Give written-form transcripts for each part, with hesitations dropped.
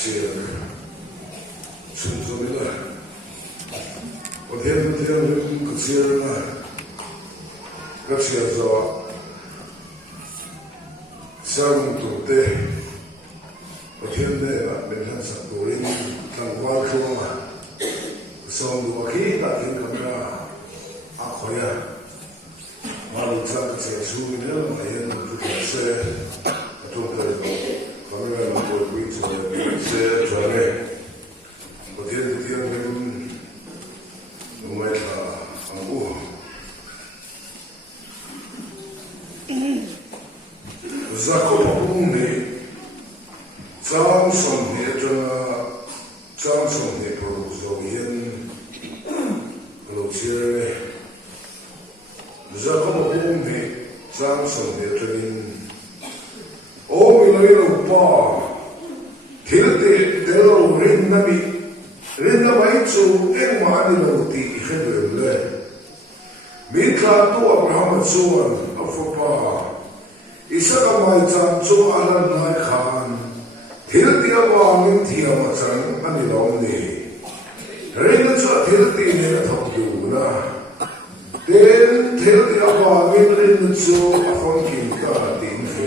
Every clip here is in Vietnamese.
写存着的，我天个写啊，个写着相度的，我天的每天上多人当官说嘛，上多去那天个啊，阿可呀，马路上个写书呢，我也能不写，做的。Kami membuat saya juara. Kemudian mereka anggu. Zakon umni, Samsung ni produksian produksian. Zakon umni, Samsung ni training. Ôi lấy đầu bò thiếu tệ đầu rin na bị rin na mấy chú em mà đi đầu tị khi đường lên miễn là tu Abraham chuan Aphapa Isaac mai chan chu Alan nai khan thiếu tị awang thiam chan ani long ni rin na chu thiếu tị ne thok du na ten thiếu tị awang rin na chu afon kim ka tin fe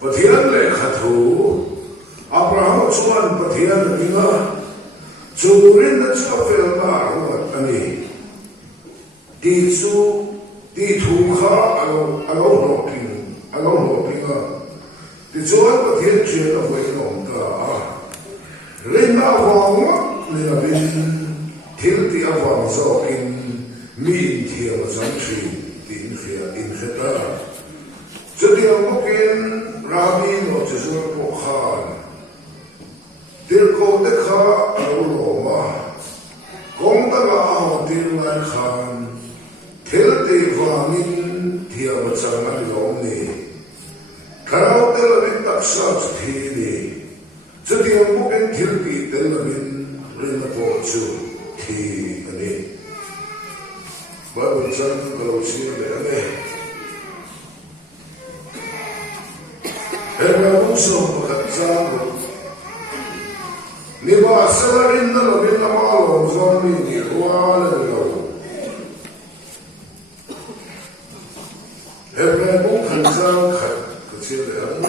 Pathian le khathu Abraham chuan pathian ninga churin na chafel ma ruat ani ti chu ti thu kha alo nopinga ti chuan pathian chen a voi nom ta rin na wang ni na bin thil ti awang zo in mi thiam chang thi tin khia in khata chutiang mokin Rami no Jesuan Pokhan Tilko Dekha Roma Kong Daga Aho Tilnai Khan Til Devanin Tiamachang Alilomni Karao Telavin Taksa Chithini Chutiang Mokin Tilki Telavin Rinapo Chu Thi Ani Bible Chan Kalausi Ane Era uso pagkatsako. Ni ba sila rin na labing na malo sa mini wala nila. Hebra mong kansang katsilian.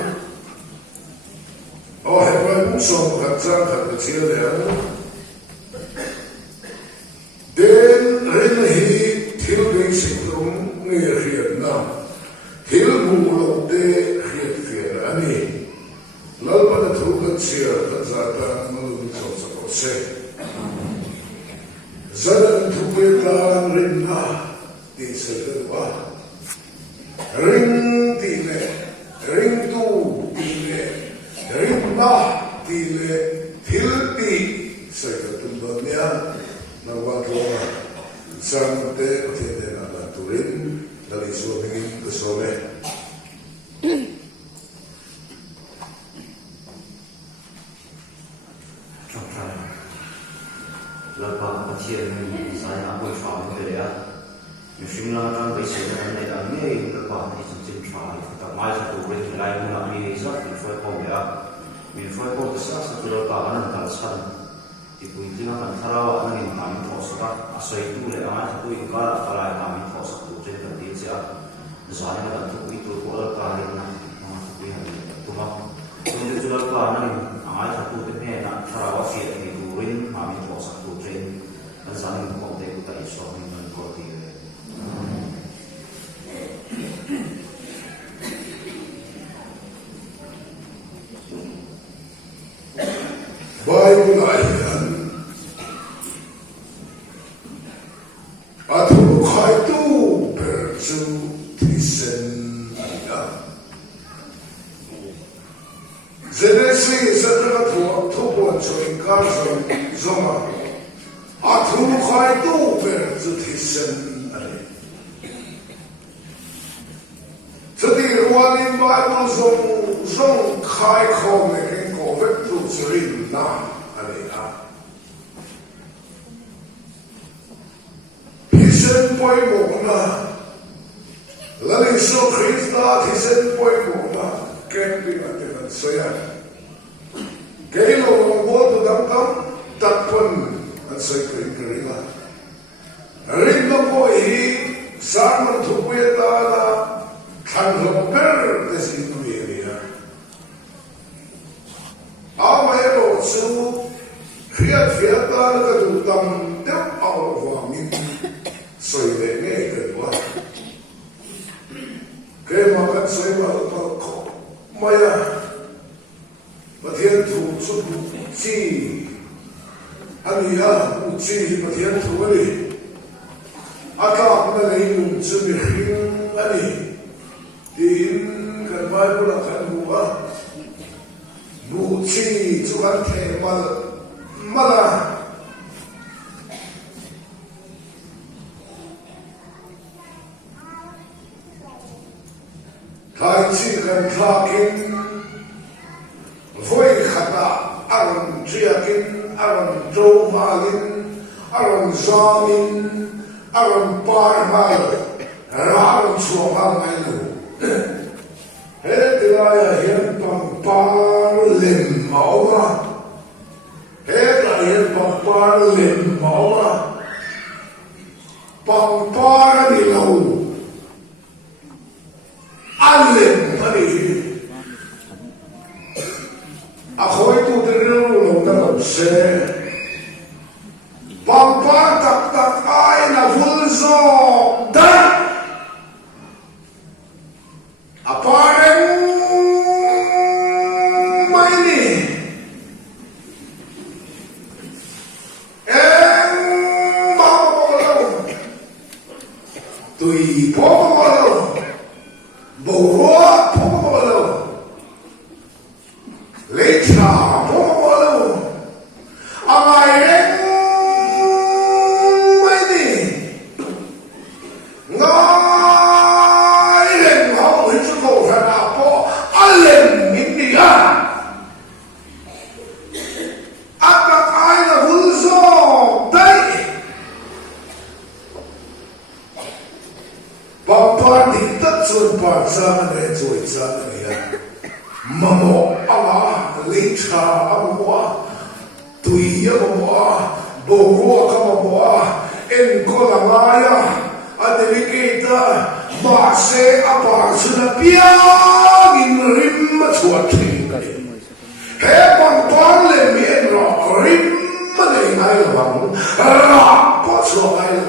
O hebra mong so kansang katsilian. Den rin hi til basic rung ngirhiyat na. Til mulog de Ani, lalpan at hukat siya at zata malulitaw sa kose. Zadan tupitan rin na di sa dalawa. Ring tile, ring tu tile, ring na tile, tilti sa katumban niya ng watloa. Samante o tinde na naturin, nalisuamingin kasome. Chiều ngày sáng là buổi sáng về đấy, những sinh là trong cái sự này này là nghe các bạn thì chúng tôi phải tập mai sẽ tụ lên lại một lần như thế thì phải có đấy, mình phải có cái sự tự lo cả nên cả sẵn thì cũng chỉ là phần thao anh em làm những khó sức à xoay tụ lại ai thì cũng có là phải làm những khó sức tụ trên cái địa chỉ giải cái phần tụ tụ của là cả nên là tụ hay tụ không, chúng tôi lo cả nên ai thì tụ đến này là thao phía thì tụ lên làm những khó sức tụ trên Zanim kong de kuta iso himan koti. Bible ayan. At hukay tu perju tisen aya. Zenesi sadra tuwa choin karson zoma. At hukay tu perju tisen aya. Sa di ruwanin Bible zong khai kong nekin ko vektu zirin na alina. Tisen poy mo na. Laliso Krista tisen poy mo na. Kemping at ilan sayan. cái lo lòng bố tôi đâm cắm tập phân anh xây cái ringa ring nó có ý sáng mình thuộc về ta là thành hợp bер để xin về đi à mấy đồ sư phía ta là cái đủ tâm tiếp ao vào mình xây để nghe cái quá cái mà cái xây mà khó mày à mà thiên thủ xuất chi anh ấy chi mà thiên thủ ấy các bạn lấy dùng chữ hình anh ấy tin cái bài của là cái bùa bùa chi chú anh thề mà là thay chỉ cần thà kinh với khata aron chia kinh aron trâu malin aron zamin aron parmal aron suamal ngay lu hết là hiện bằng par lim máu ra hết là hiện bằng par lim máu ra bằng par đi lâu ăn lim đi khối tu tới rêu lâu ta làm xe bằng par tak ai là vui gió đất Aparem maini em bao lâu tùy bao lâu bầu hoa bao lâu lấy trà bao lâu ai em maini Sama này rồi sama này à, mamo ama lecha ama tùy ama bồ kama en kolamaya adelikita base apa sudah piang rim chuột he bang le mien rim này ngay là bằng ra có số ngay là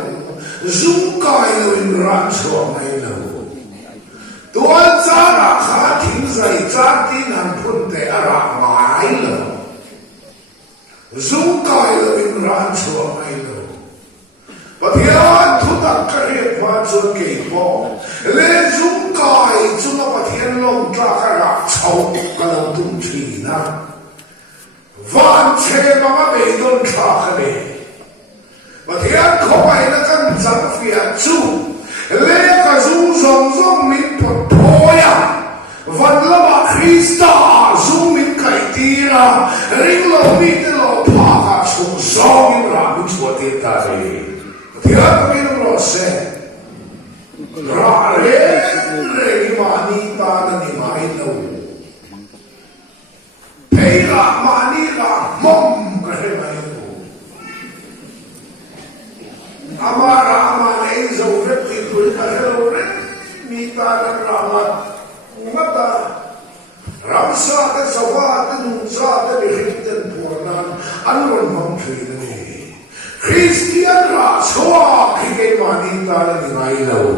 dung cài lên ran số ngay là tuan cara khá thính dày cha tin hàng phun tế à rạc mãi lờ dung cài là bình rán chua ngay lờ và thiên thu tặng cái hiệp mà chuột kỷ bó lê dung cài chú nó và thiên lông tra cái rạc chậu cái lòng tung thủy na vạn chê mà mà bể đôn tra cái bể và thiên không phải là căn chẳng phía chú lê cả dung rong mình poya van lama Krista zoom in kaitira ring lo mit lo pa chung zong in ra mit what it ta re tiap min lo se ra re ni mani ta na ni mai no pei ra mani ra mom ka he mai no amara amane zo ret ki kul ka he ret Mita dan rahmat mata ramsa dan sawa dan nunsa dan dihiktan purnan anron mamtri ni Christian raswa kike manita dan ingailaw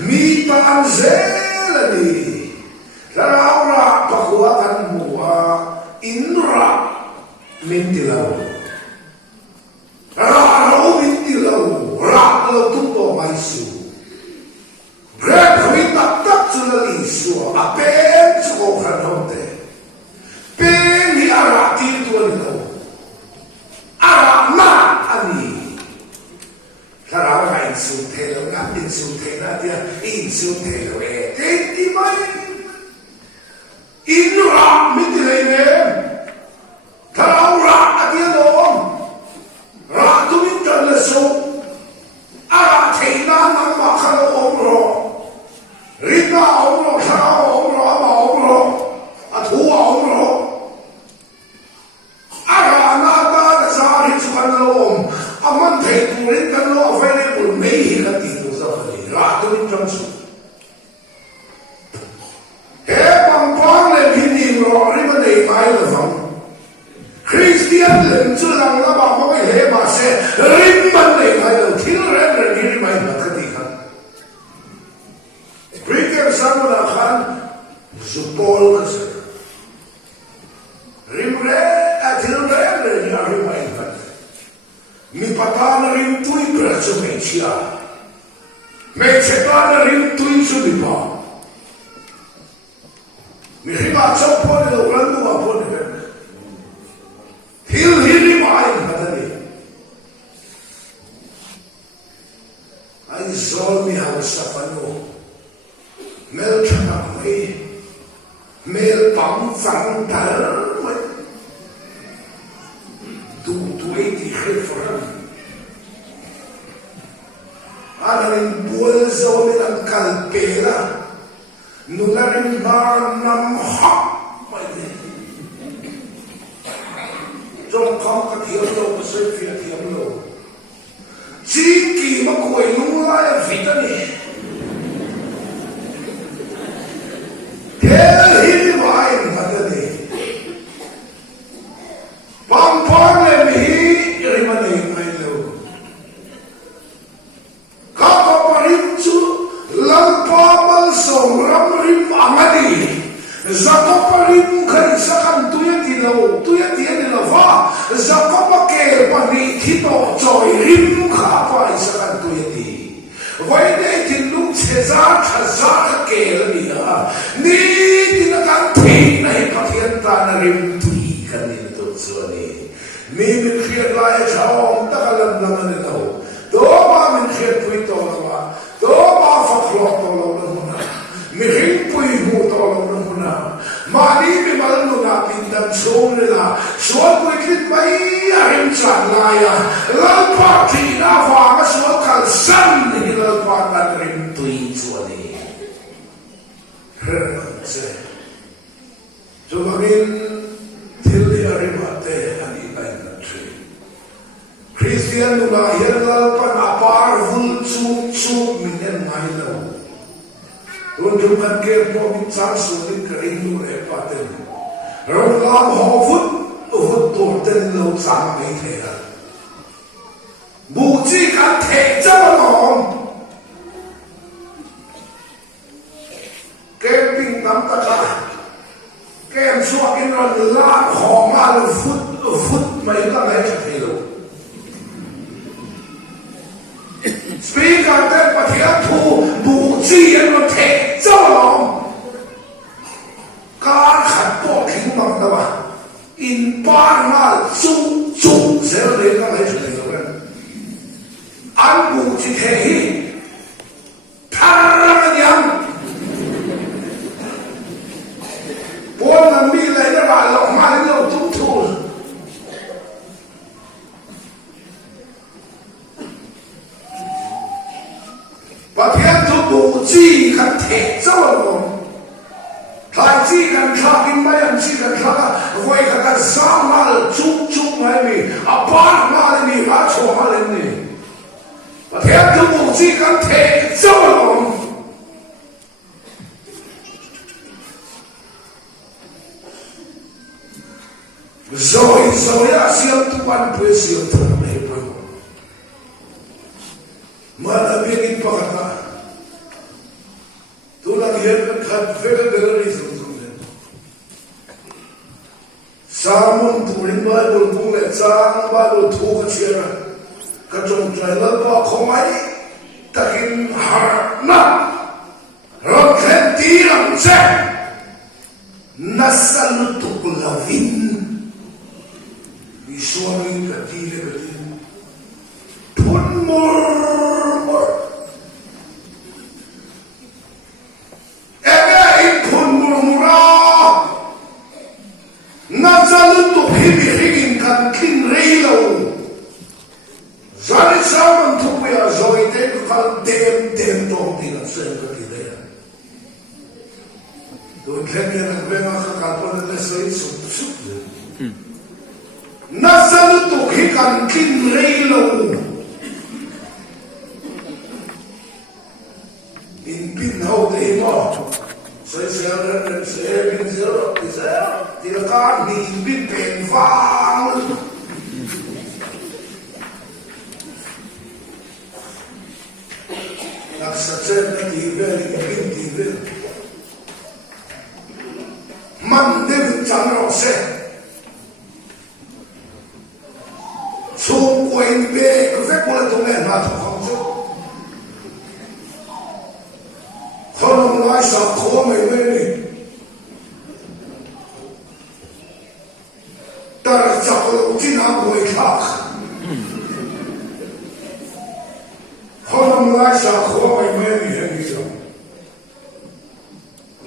mita anzela ni laraura pakuatan mua inra mintilaw raraw mintilaw rakalaw tuto maisu Grab kami tak sudah lisu, apa cukup kanonte, pengi arak itu anu, arak mak ani, kalau orang insultelo, ngap insultelo dia insultelo, di mana? Inrak mitilene, kalau rak dia dong, rak tu minta lesu, arak cina nang ngay là vòng Christian lần chưa rằng là bảo có cái hệ mà sẽ rin bắn để ngay là thiếu rẽ rồi đi mày mà cái gì khác Christian sang là khăn giúp Paul cái gì rin rẽ thiếu rẽ rồi đi rin mày khác mi patana rin tui bẹt cho mày chia mày sẽ patana rin tui cho đi bảo mi khi mà trong Paul là lần đầu mà Paul được thiếu hiến đi mãi mà ta đi anh rồi mi hao sapano mel chana mai mel bám phẳng thở mai tu ấy thì khép phẳng anh em buồn rồi mi làm cần bể la nu la em bar nam hấp mai trong không có thiếu đâu mà xây phía thiếu đâu chỉ kỳ mà quay lung lại vì ta này thế hi vai mà ta này bám bám lên hi rồi mà này mai lâu các bạn rim chú lâm pa mal song ram rim amadi Zakopa rim khai sakam tuya ti ni la va Zakopa ke pani thito choi rim kha pa sakam tuya ti vai de tin lu cheza thaza ke ni la ni tin kan thi nai pathian ta na rim tui kan ni to chuani mi min khia lai chawm ta kalam lam ni lo to ma min khia pui to la to ma fa khlo to lo na mi rim pui hu to lo na Mani mi malu na pindam song la suat pui kit mai arim chan la ya lalpa ti na wa ma suat kal san ni lalpa na rim tui chuani se so magin til di arim ate ani lai na tri Christian nu la hier lalpa na par vul chu min en mai lo Tuan Tuhan kerja bicara sulit kerindu repaten. Orang hafud turten lo sama itu. Bujikan teja long. Camping nampak camp suakin orang lah homal food mereka macam itu. Speaker dan pakai tu buji yang lo teja long. Kar khat po thing mang da ba in par mal chu zel le ka le chu le ba an bu chi the hi thar yang po na mi le da ba lo ma lo tu tu ba thian tu bu chi khat the zo lo Lai chi kan thla in mai an chi kan thla voi ka zam mal chuk mai mi apar mal ni ma cho mal ni pa the tu mu chi kan the zo long Zoi ya siam tu pan pe siam tu me pe Mana bikin pakata Tu lang hier kan vele de Samun turin Bible pung le chang Bible thu ka chira ka chong trailer pa khomai takin har na ron khen ti ram che nasal tukulavin Visuani ka ti le ka ti pun mur ega in pun murmura Nazalut to higin kan kin reilo Zari saman to we are zoite kal dem to di na sen ka di le Do kenya na bema ka ka le sei su Nazalut to higan kin reilo In bin how they mo Sei bin zero is ที่ละการมีบินเป็นฟังนักสัจจะที่เรื่องบินที่เรื่องมันเดินจังรอเสสูงกว่าอินเดียก็เฟกวันตรงนี้มาทุกคนจุคนลงไล่สักคนไม่เว้นแต่จับเราที่น้ำบริขารคนลงไล่สักคนไม่เว้นอย่างนี้จ้ะ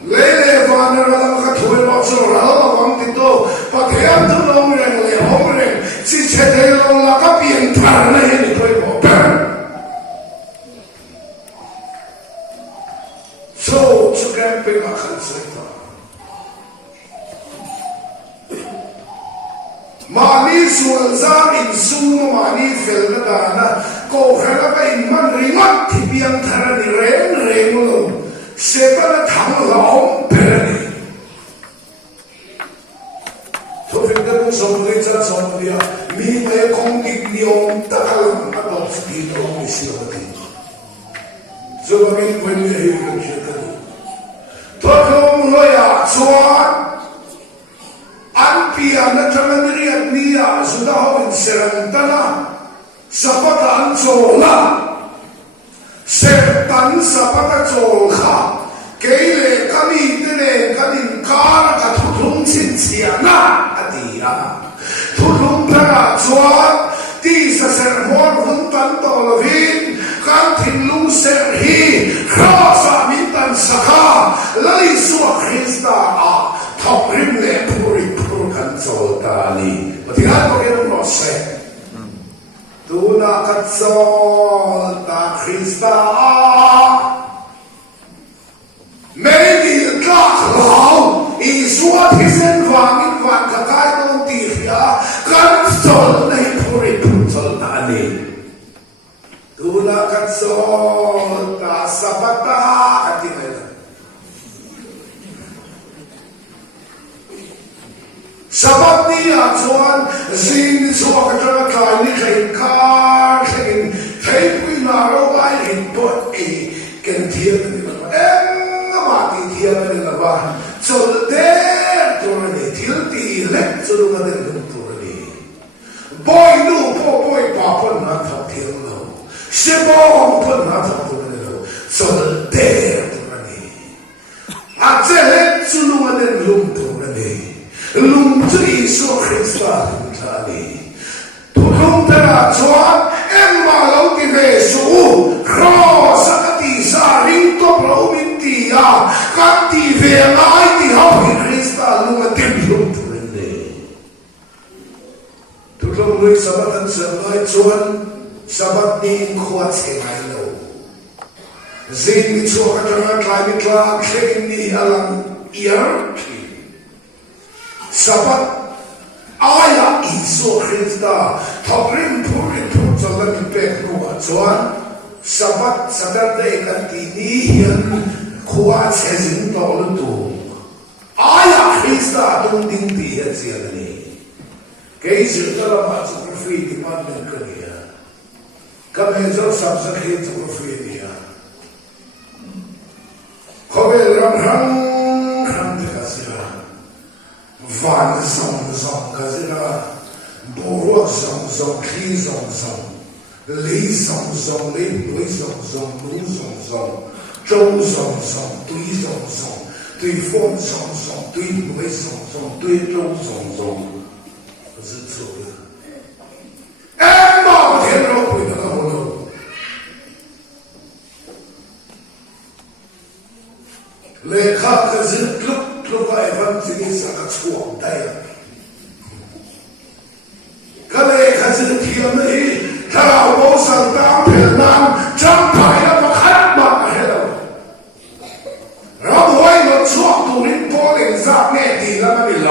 เล่ๆวันนั้นเราก็ถอยรถเราเราก็วังติดตัวพอเทียมตัวลงเร่งเลยลงเร่งสิเฉยๆลงแล้วก็เปลี่ยนทางเลยนี่ถอยบอกเพิ่มสู้ชุกแกเป็นมาขันเสกมานี่ส่วนซาอินซูนมานี่เฟลล์กันนะก็แค่ละไปมันริงัดที่เบียงทาร์นี่เร่งลงเสกละทางเราเปรนี่ทุกสิ่งที่เราสมมติจะสมมติมีเมื่อคงติดนิยมตะการอัตสติตรงนี้สิวันนี้จะมีคนเดียวกันเช่นกันทุกคนเราอยากสวนอันเปียนัทมันเรียกนี่สุดาวินเซรันตันะสัพพะอันโจลาเสพตันสัพพะโจลข้าเกลี่ยกันนี่เดนกันนี่การกับทุกลุงชินเชียนะอดีตทุกลุงพระจวนที่เสด็จมรหุ่นตันตอลวินการทิ้งลุงเสรฮีคราสามิตันสักาไล่สวคริสตาทับริมเล่พูริพูกันโจตานีปฏิฆาตัวเองรู้สึกดูนักโจตาคริสตาไม่ดีกล้าเราอีสวดที่เส้นวางอินวันกระจายตรงตีเขียกันโจในพูริพูโจตานีดูนักโจตาสัพตาอธิเมตสัพนี้อาจวนสิ่งที่สวดจะกลายเป็นสิ่งการสิ่งที่พินาเราได้เห็นตัวเองกันเทียบกันเอ็งมาที่เทียบกันนะว่าสุดเด็ดตัวนี้ทิลตีเล็กสุดมันเด็ดตัวนี้บอยดูพ่อบอยป้าพ่อหน้าทับเทียมเราเสียบ้องพ่อหน้าทับตัวนี้เราสุดเด็ดตัวนี้อาจจะเล็กสุดมันเด็ดลุงตัวนี้ลุงจะอิสุคริสต์ลุงท่านี้ทุกลุงแต่ละชวนเอ็มมาเราที่เวสูครอสักทีสาริงตัวเราบินตียากันที่เวลาที่เขาเป็นคริสต์ลุงมาเต็มลุงตัวนี้ทุกลุงเลยสับตันเสมอชวนสับนี้ขวดเสียงไอ้เราสิ่งที่ชวนกันจะกลายเป็นกลางเช่นนี้อะไรเอียร์Sabat ayah Yesus Kristus thaprim puri jalan pekruah Tuhan Sabat sadar dengan ini yang kuat sezin tolong tu ayah Kristus dong ding dia siapa ni keisir dalam masuk free di mana kerja kami jauh sabza kerja free dia kau berang Van zong kazira, boro zong, kli zong, li zong, lui zong, zhou zong, dui feng zong, dui lui zong, dui zhou zong, 不是错的。哎，冒天肉鬼的老路，来看这是路外方这里是个床单，看来看这个天美，他老上当片南，张牌那么看嘛还了，然后我一个床头人玻璃上面的那么的楼。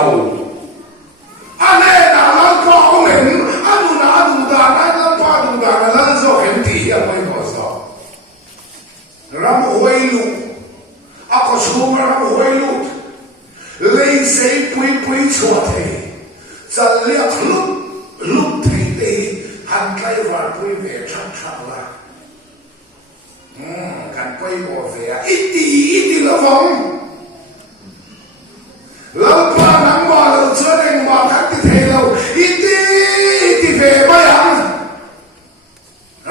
อันนี้นะเราก็เอาเห็นอันนู้นอันนู้นด่านั่นเราพาดูด่านั่นเราเห็นที่ยังไม่พอสอบเราไม่รู้อาก็ชูมาเราไม่รู้เลยเสียปุยช ชัวเทจะเรียกลุกเทตีหันไกลว่าปุยเวชักละกันไปโมเสียอีตีละฟงเราพานังมาเราเชื่อเองมาคัดที่เทเราอีตีเฟไม่ยัง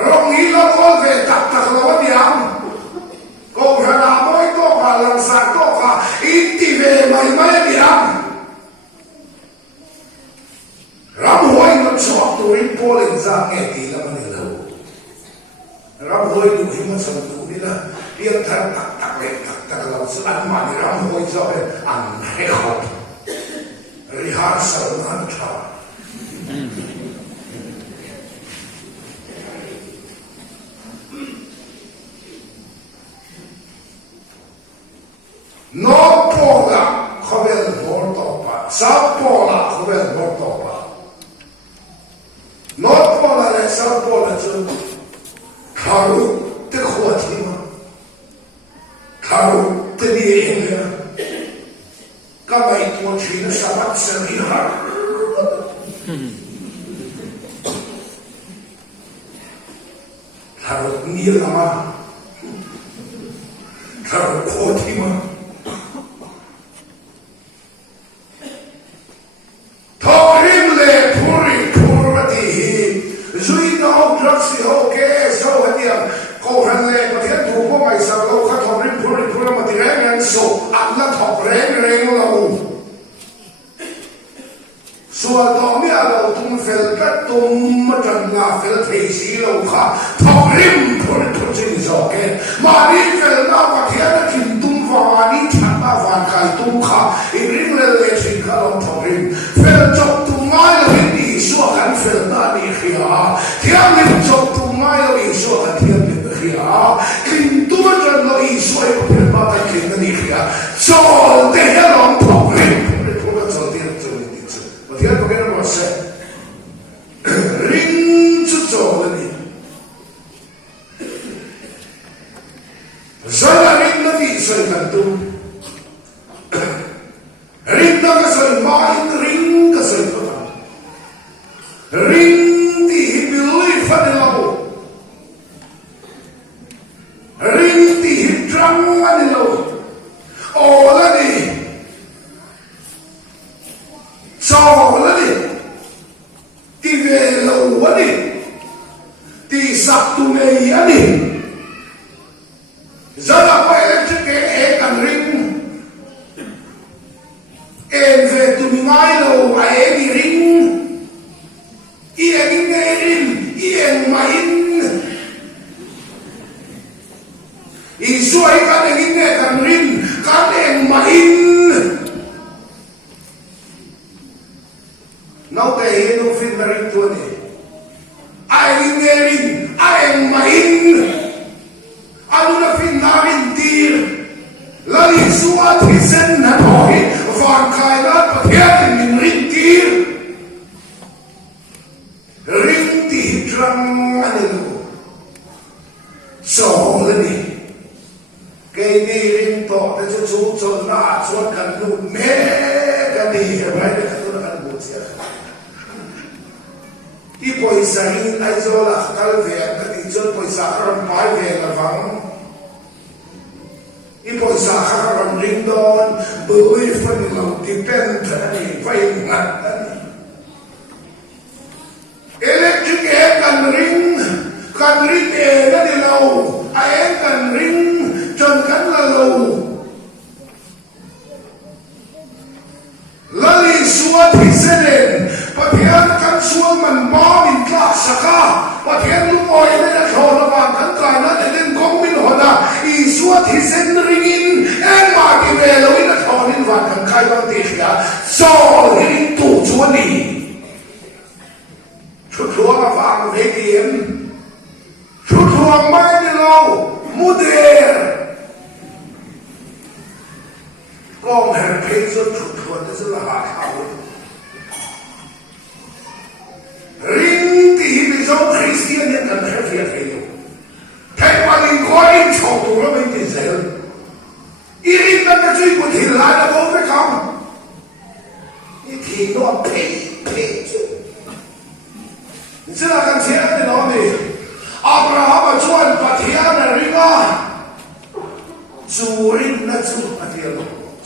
รองนี้เราก็เฟตักเราวันยังก็ขนาดไม่ก็ขาลังสักก็ขาอีตีเฟไม่ยังรับหวยมันชอบตัวริปโป้เลยจากแอตีแล้วมันเรารับหวยดูให้มันสนุกนี่นะเรียกท่านตักเลยตักเราสุดอันมันรับหวยชอบเป็นอันให้เขาริฮาร์สัลนั้นชอบน้องโปล่าเขาเป็นหมอต่อไปสาวโปล่าเขาเป็นหมอต่อไปน้องโปล่าและสาวโปล่าจะคารุเตะหัวทีมั้งคารุเตะดีเองเนี่ยก็ไม่ตัวชีนสมัครเสรีหาคารุนี่ละมั้งคารุโคทีมั้งส่วนตอนนี้เราตุ้มเฟลกัดตุ้มมาจันลาเฟลเทสีเราค่ะทอริมพูดจริงจอกเกมาดีเฟลน่าว่าเทียนกินตุ้มวานิชันน่าว่าใครตุ้มค่ะอีริมเลสิกาลทอริมเฟลจบตุ้มไม้เราเห็นดีส่วนกันเฟลน่าดีเขียเทียนลิบจบตุ้มไม้เราอีส่วนกันเทียนลิบเขียกินตุ้มจันเราอีส่วนเป็นมากันกินนั่นดีเขียจอลเดียร์ลองทอริมพูดจอลเดียร์จอลเดียร์เทียนก็เป็นว่าเสริงจุดจบเลยนี่จะริงนั่นที่ใส่กันตุ้มริงนั่นก็ใส่ไม้ริงก็ใส่ตัวริงที่บิลลี่ฟันในระบบริงที่ดรังวันในระบบโอ้ละนี่จอละนี่ที่เวลวันนี้ที่สักตุเมียนี่จะรับไปเล็กจะเกเอกันริงเอ็นเวตุมิไงเราไอ้ดีริงเอียงเงริงเอียงมาอินอีสวยกันเองเงกันริงกันเองมาอินน้องแต่เห็นน้องฟินมาริงตัวนี้ไอ้เงริงไอ้มาอินอันนั้นฟินนารินดีแล้วอีสวะที่เส้นนั้นหอยฟังใครนัดประเทศมินรินดีรินดีตรังอันนี้สองเลยนี่เกดีรินต่อแต่จะชูจนหน้าชวนกันดูแม่กันดีอะไรเนี่ยตัวนั้นบูชาที่ปอยสังไอโซล่าคัลเวียนที่จนปอยสักรำไปเวียนละฟังที่ปอยสักรำริงดอนบุยฟันเราที่เป็นท่านี้ไฟงัดนี่เอเล็กทริกเอกันริงเอนั่นเดียวไอเอกันริงจนกันละเราละลิสวดที่เสด็จประเทศกันสวนมันมอมินกลาสกาประเทศลุงอ้อยในนครระหว่างกันกลายนั้นเล่นกองมินหัวดาอีสวดที่เซนริงินเอ็นมากิเวลวินครนินวันกันใครบางทีเสียโซ่ริงตู่ชวนนี่ชุดทัวร์มาฟังเพลงเดียนชุดทัวร์ไม่ได้เรามุดเรียกองแห่งเพลงสุดชุดทัวร์จะสละหาเขาริงที่เป็นชาวคริสเตียนเนี่ยกันแค่เพียงเดียวแค่วันนี้คอยชอบตัวเราไม่ติดเซลอีริงนั่นก็ช่วยคนที่ร้ายแล้วก็ไม่คำอีแ thì nó phê chứ sẽ là cần thiết thì nó đi Abraham mà chuan bát hiền là ringa chú rin là chú bát hiền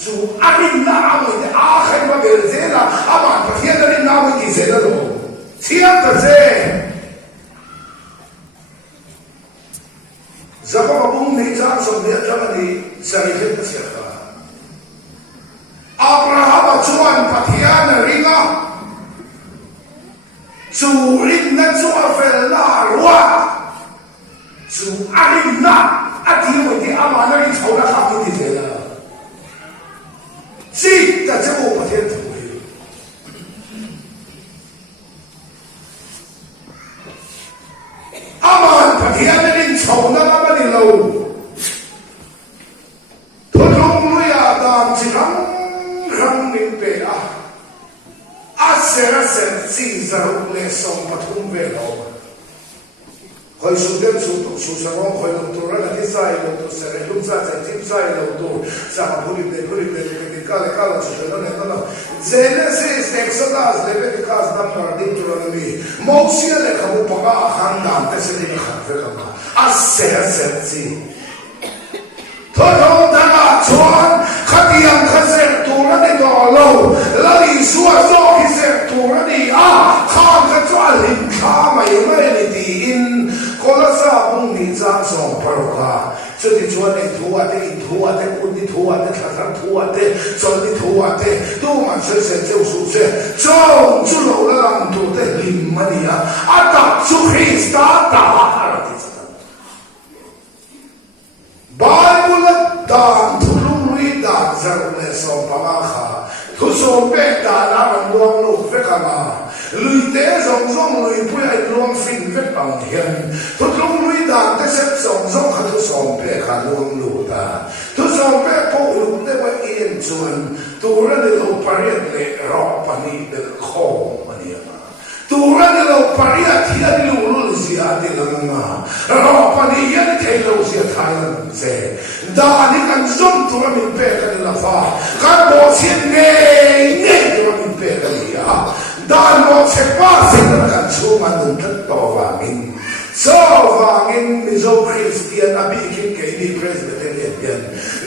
chú anh na mình khai mà về thế là bạn bát hiền là rin na mình gì thế là rồi thiên là thế giờ có bung đi trang sông địa cho mình đi sẽ đi hết tất cả Abraham mà chuan bát hiền là ringa chú rin là chú phải là loa chú anh na thì mình đi mà nó đi chầu là khác như thế là chỉ là cái bộ thiên thủ mà bát hiền nó đi chầu nó mà đi lâu thôi không nuôi đam chỉ răng mình về sẽ chỉ ra lệ sống bắt không về lâu khởi sự đến sự tục sự sáng ông khởi động tổ ra là cái sai động tổ sẽ lúc ra sẽ tiếp sai động tổ sẽ học bồi để cái cái là sự đó này đó Genesis Exodus Leviticus number Deuteronomy Moses là không có bao hàng đàn tại sẽ đi học về không sẽ chỉ thôi không ta là chọn khát tiền khát sẽ tổ ra đi đó lâu là đi xua gió khi sẽ tổ ra đi khát khát cho linh khá mày đi in có là sao cũng đi ra sòng bảo cả cho đi chọn đi thua để quân đi thua để thằng thua để chọn đi thua để tu mà sẽ châu số sẽ châu chú lâu là làm tu để lim mà đi tập chú Christ ta Bible dan thulung lui dan zar le som pamaha thu som pe da la man luang lu ve kama lui te zong lui pui ai luang fin ve pang hian thu lung lui dan te sep zong kha thu som pe kha luang lu ta thu som pe po lu te wa in chuan tu ra de lo pariat le ro pani de kho mania tu ra de lo pariat hian lu zia de langa ro pani hian thei lo zia thai se da ni kan zom tu ra min pe ka la fa kan bo chen nge tu ra min pe ka ya da mo che pa se na kan chu man dun tat to wa min so wa min mi zo Christian abi kin ke ni Presbyterian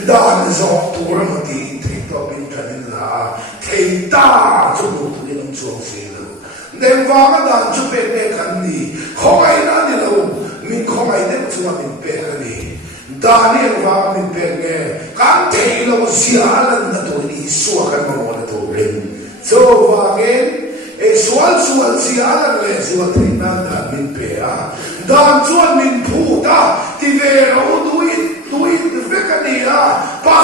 da ni zo tu ra ma ti thei to bin kan la thei ta chu tu ni nam chuang se lo nên vào cái đàn chụp về khăn đi không ai nói đi đâu mình không ai đến chụp mình về khăn đi đàn này vào mình về nghe cảm thấy là một gì lần là tôi đi xua cái mà là tôi lên so vào cái sual gì lần là xua thì nào đàn mình về đàn chụp mình phụ ta thì về đâu tôi về cái này ba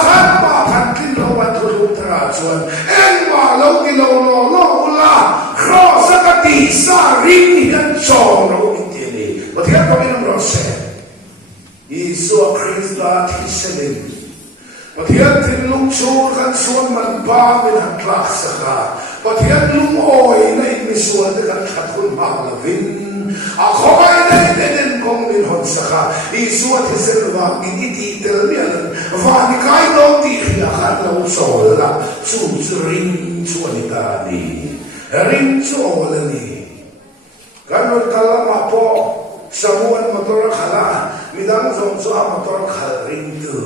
khăn kinh lâu anh tôi không thà chụp em mà lâu cái lâu là cross cái tí sa ring hiền chọn đâu như thế này, và thế có biết không sẽ, Giêsu Christa thi sinh, và thế thì lúc chúa kan xuân mình ba mình hạt lạc sa, và thế lúc oi này mình xuân thì kan hạt hun ba là vin, khói này đến công mình hồn sa, Giêsu thi sinh và mình đi tới miền, và những cái đó thì là hạt lâu sầu là chủ ring chúa đi ta đi. Ring cho là ni, kan một kala mà po, samuan motor khala, midang zong so motor khal ring tu,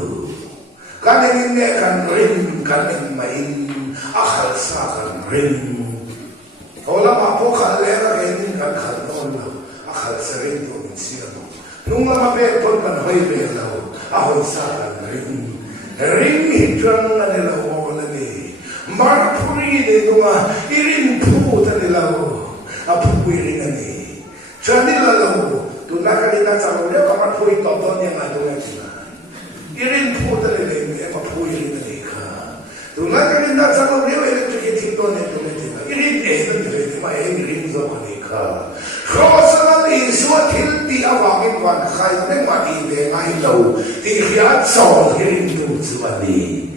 kan ini ne kan ring kan ini main, akhal sa kan ring, kalau mà po khal lera ini kan khal non lo, akhal sa ring tu minsiya tu, nung lama pe pun kan hoi pe lo, akhal sa kan ring hidran na lo la ni. Marpuri de dunga irin pu ta de lao apu irin ani chani la lao tu nakali ta chalo le ka marpuri to to nya na dunga china irin pu ta le le apu irin ani ka tu nakali ta chalo le electricity to ne dunga china irin e de ma irin zo ani ka khosala li so thil ti awangin wan khai me ma di de ngai lo ti khia chol irin tu chuani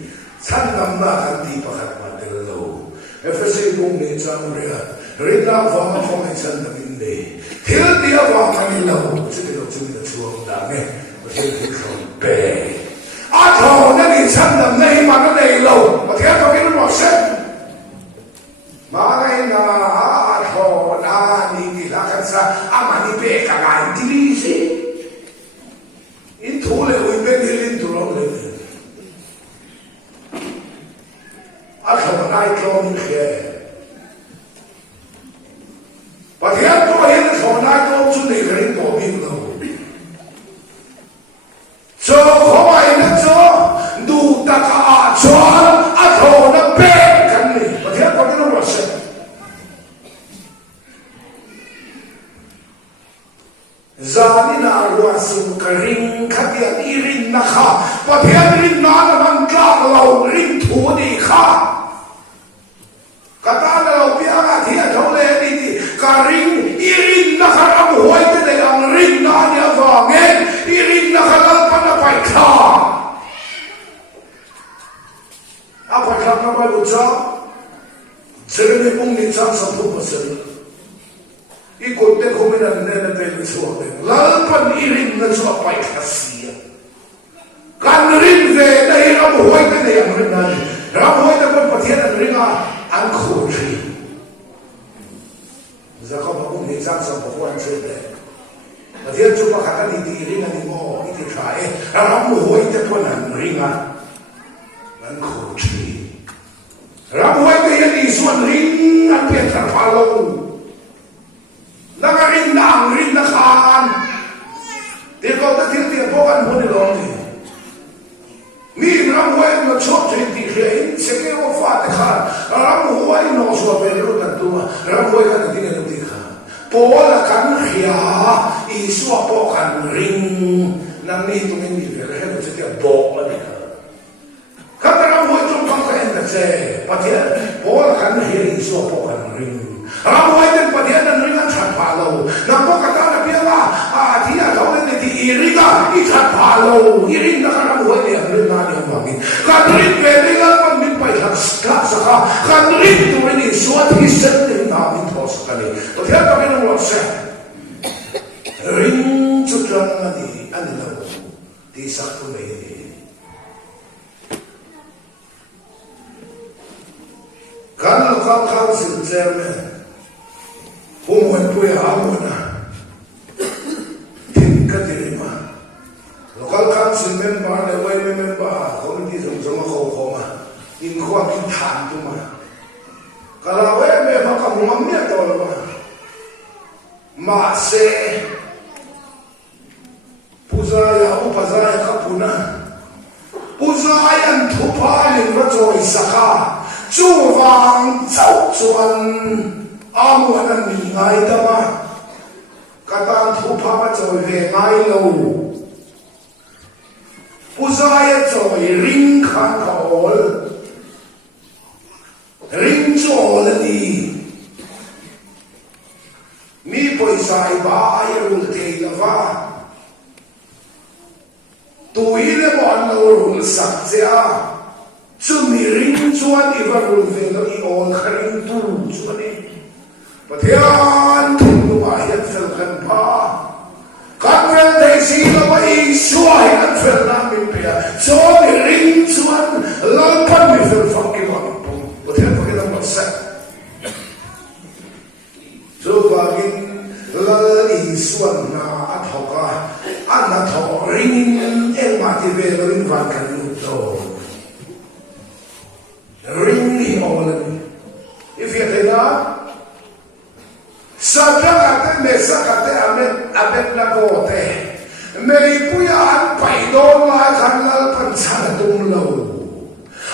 chan nam na kan ti pakhat FSA công nghệ trang ria, ria nào vào mà không ai chân được in đề, thiếu đi vào cái gì lâu, chứ cái đầu chứ cái chuông đã nghe, và thiếu cái không bể, thầu nó đi chân được này mà nó đầy lâu, và thiếu có cái nó bỏ xếp, Makay na ato na nilakan sa amanipe kagain tilisi. Intule uibenilin tulong lele. Ato na itlong niya. Patihan ko ayan ato na itlong sunigarin ko biglo. So kumain na so, duta ka atson ato na pekan ni. Patihan ko din ang wasa. Zani na arwasin ka rin katiyan irin na ka. Patihan rin na naman kakalaw rin tuni ka. Katalaw biya ka tiyan hole niti ka rin irin na karamuhoy ka ang rin na niya vangin. Irin na kalalpan na pa'y ka. Apa ka na ba lutsa? Sirili mong nisan sa pupasin. Ikot na kuminan na pwede suwag. Lalpan irin na suwag pa'y kasiya. Kan rin de dahil ramuhoy ka na yung rin na. Ramuhoy na kung patiyan ang rin ang kutri. Zaka ba kung nisan sa pupuan sila. Patiyan suwa ka na itirin na ni mo itikae. Ramuhoy na kung ang rin ang kutri. Ramuhoy na yan isuan rin ang pietrapalong. Nakarin na ang rin na kaan. Di ko na titiyapokan mo nilong niya. Mi ramuhay na chot hindi kaya sige mo fate ka. Ramuhay no so pero na tuma. Ramuhay ka na dinanong ka. Pola kan kaya iswa po kan ring na nito hindi pero heto sa tiya bok man ka. Kata ramuhay itong pangkain na siya. Pati pola kan kaya iswa po kan ring. Ramuhay din pati ang ring ang chatpalaw. Napo kata na piya ka. Tiya gawin na di iri ka. Ichatpalaw. Iring na karamuhay niya. Rin na niya mangin. Kanrin pwede nga pag minpay haskasa ka. Kanrin tuwin isuat hisan din namin po sa kani. Pati ang kami ng waksa. Ring sutlang nga ni anilaw. Tisak ko na yun. Kan local council chairman. Umuhan po yung amo na. Kadirima. Local council member, leway member, committee sa mga kukoma. Inkuha kintaan tuma. Kalaway, may makamumamya ito, ba? Maase. Puzaya o pazaya kapuna. Puzayan tupalin rato isaka. Chuwang tsawtsuan. Amo anang ningay dama. Kataan tupa choy ve ngai lo. Uzaya choy ring khan kaol. Ring chol ni. Mi poisai ba ayul te lava. Tuile mon lo rul sakja. Chumi ring chuan ivarul ve lo I ol kharing tu chuani. Patiyan lumayan felkan pa. Kanvel day sila ba isuahin ang fel namin piya. So, ring suan, lalpan mi fel fakilang po. Patiyan pakilang magsak. So, bagin lalisuan na at hoka. Anak ho, ringin el mativelo rin vakan luto. Ring ni olan. If you take that, Sadya kate mesa kate amet na kote. May puya ang paidon la kanal pansana tumlaw.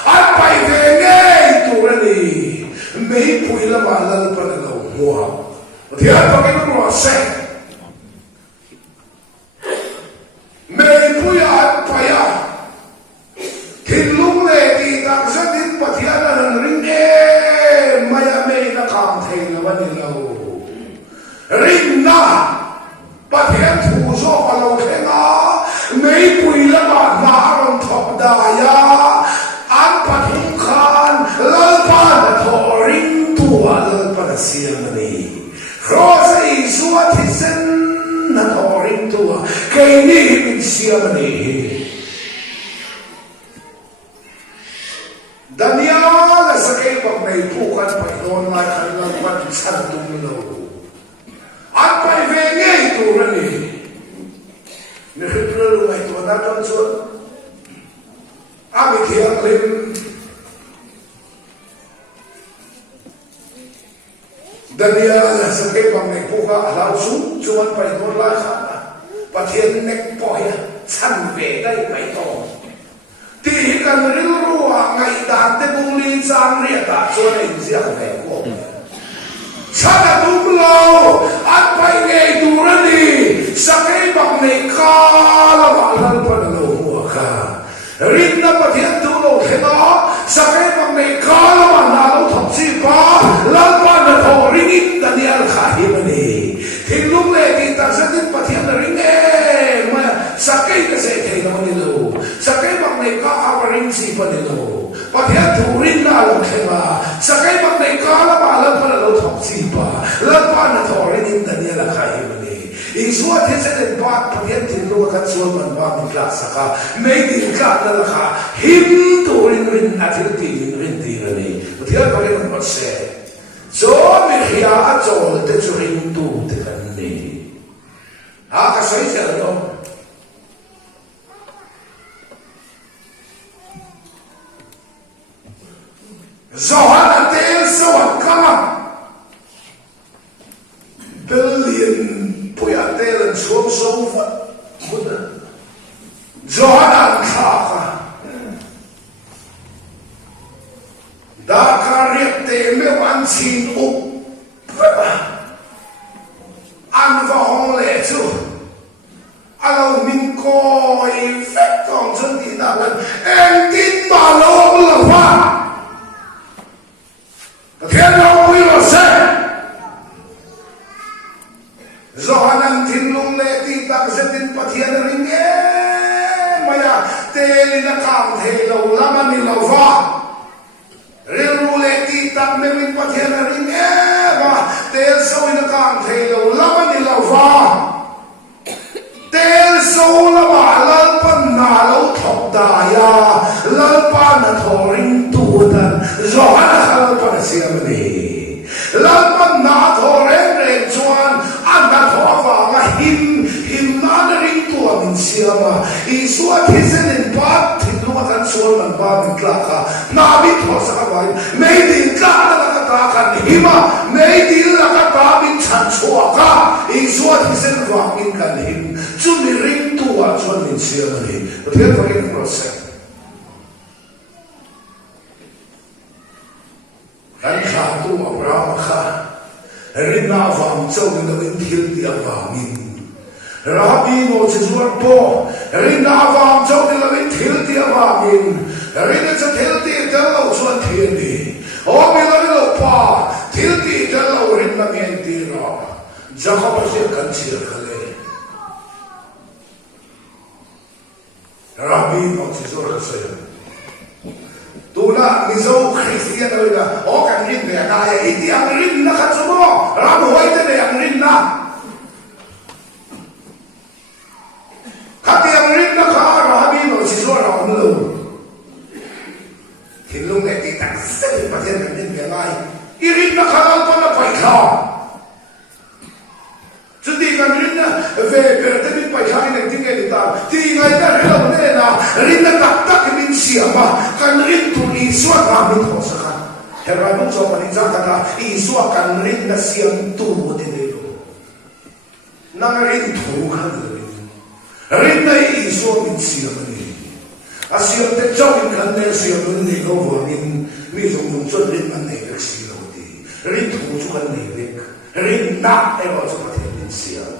Ang paidengay turani. May puya malal panalaw. Wow. Tiyan pagin mo ase. May puya ang paya. Kinlong le di taksa din patiyan ng ringe. Maya may nakamtay naman nilaw. Ring na patihan puso kalau kena may puila ba naharang top daya ang patungkan lalpan to ring tua lalpan siya mani rosa isuat hisen na to ring tua kay ni siya mani Daniel sa kay pag may pukan pa ito na san tum lo an pai ve ngei tu ra ni ni khitlo lu mai tu na ton chuan ami thiang lim Daniel sakay pang may puka alaw su chuan pai tu la kha pathian nek poya chan ve dai pai to ti kan ril ruwa ngai dan te bung li chang ria ta chuan in ziak ve ko sana tum lo an pai ngei tu ra ni sakay pang nei kha la wa lan pa lo huwa kha rin na pathian tu lo khena sakay pang nei kha la wa na lo thop si pa lan pa na tho ring in Daniel kha hi mani thing lung le ti ta sa tin pathian ring e ma sakay ka se thei na ni lo sakay pang nei ka a ring si pa ni lo pathian tu rin na lo khena sakay pang nei ka la wa lan pa lo thop si pa lan pa na tho ring in Daniel kha hi mani Isua thesen bat pathian tin lo kan suan man ba min kla saka mei din kla la kha him tu rin rin na thil ti rin ti ra ni pathian pa rin ma se so mi khia a chol te chu rin tu te kan ni ha ka sai se lo Zohan atel sawat kama billion puya tel chuang song fa buddha Johanan khaka da karyat te me wan chin u an va hong le chu alo min koi fet tong chân ti na wan en tin ma lo la fa thiên lo wi lo se Zohanan tin lung le ti tak se tin pathian ring e maya te na kam the lo lama ni lo va ril ru le ti tak me min pathian ring e va te so na kam the lo lama ni lo va te so la ma lal pan na lo thok da ya lal pa na tho ring tu dan Zohanan khal pa siam ni lal pan na tho reng chuan an na tho wa ma him na na ring tu min siama Isua thisen in pat thil lu kan suan man ba min kla kha na bi tho sa vai mei din ka na ka ta kan hima mei din la ka ta min chan chua ka Isua thisen wa min kan him chu mi ring tu wa chuan min siama ni pathian pa rin process kan kha tu Abraham kha rin na vam chau ni na in thil ti awamin Rabi no chizur po rin na vam chau ni na in thil ti awamin rin cha thil ti tel lo chuan thil ni o mi lo pa thil ti tel lo rin na men ti ro Jacob se kan chir khale Rabi no chizur se Tuna mizo Christian na o kan rin na kaya iti ang rin na katsumo ramu waite na ang rin na kati ang rin na ka rabi no si Zora ulo hilong na titak sali patyan kan rin na ngay irin na kanal pa na paika Sundi kan rin na ve perte min paika ilang tingay nita tingay na rin na rin na taktak min siyama kan rin tu Isua kami ko sa kan Heranong so paninsa ka na Isua kan rin na siyang tubo din nilo nang rin tu kan rin na Isua min siyang nilo asiyang te chawin kan na siyang nilo wamin misong mungchon rin man nilak silo di rin tu kan nilak rin na ewa sa patin min siyang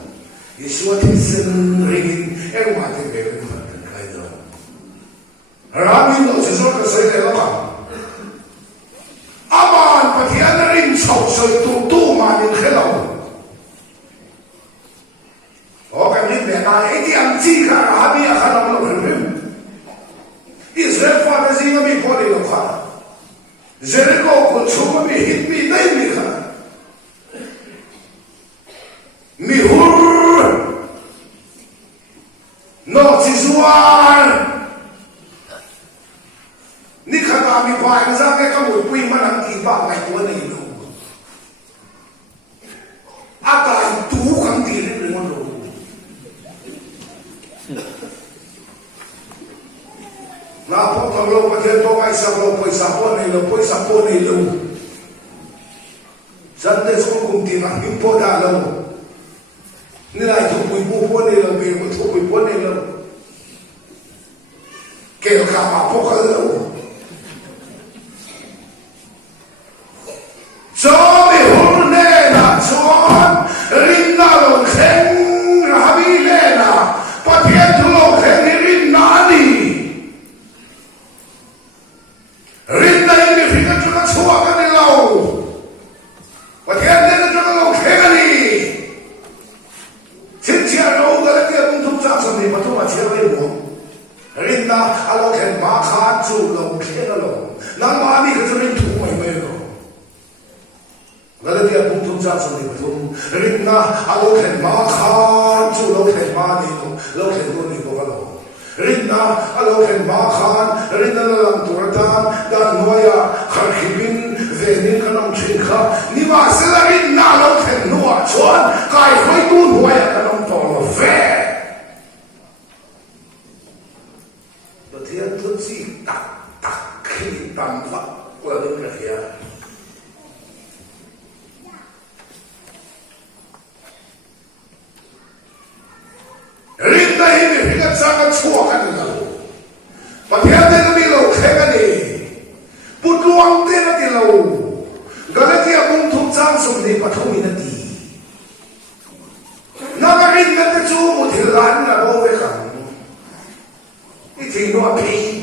Isua tisin rin ewa tin bebek matan kayo Ramin no sisor ka sa ito ka aman pathian na rin sa ito manin khilaw o kanin beka iti ang chika rabi akhalam lo khilbim Israel fa zi mi poli lo kha Jericho ko chuma mi hit mi dai mi kha mi hur no chisuan ni khata mi pai na ke ka mu pui ma nang ti ba ngai tu nei lu sa lo paisa po nei lo Sunday school kung tinangin po dalaw nila ito po nei lo may po nei lo kaya kama po ka lo so may hurne na son rin na lo keng rahabile na patiyan lo keng rin na ani rin na yung higat na suwa ka nilaw patiyan na lo keng ani sinsiya lo galagyan mong tumsasam ni patuma siya mo rin na alo keng makatsu lo keng alo nang maani ka sa rin tumay may lo Galatiya pung tumsa sa ni patum rin na alo khen ma khan chu lo khen ma ni lo khen lo ni ko kalo rin na alo khen ma khan rin na lang turatan dan noya kharkhibin venin kanam chin kha ni ma sala rin na lo khen nuwa chuan kai khoi tu noya kanam to lo ve to thian tu chi tak khi tam va ko lo ka ya rin na hindi higat sa akin suwa ka nila paghihatay na nilaw kaya ka ni putluang din na nilaw galati akong tumsang sumli patumi na di nakarin ka na sumutilan na bawe ka itino a pay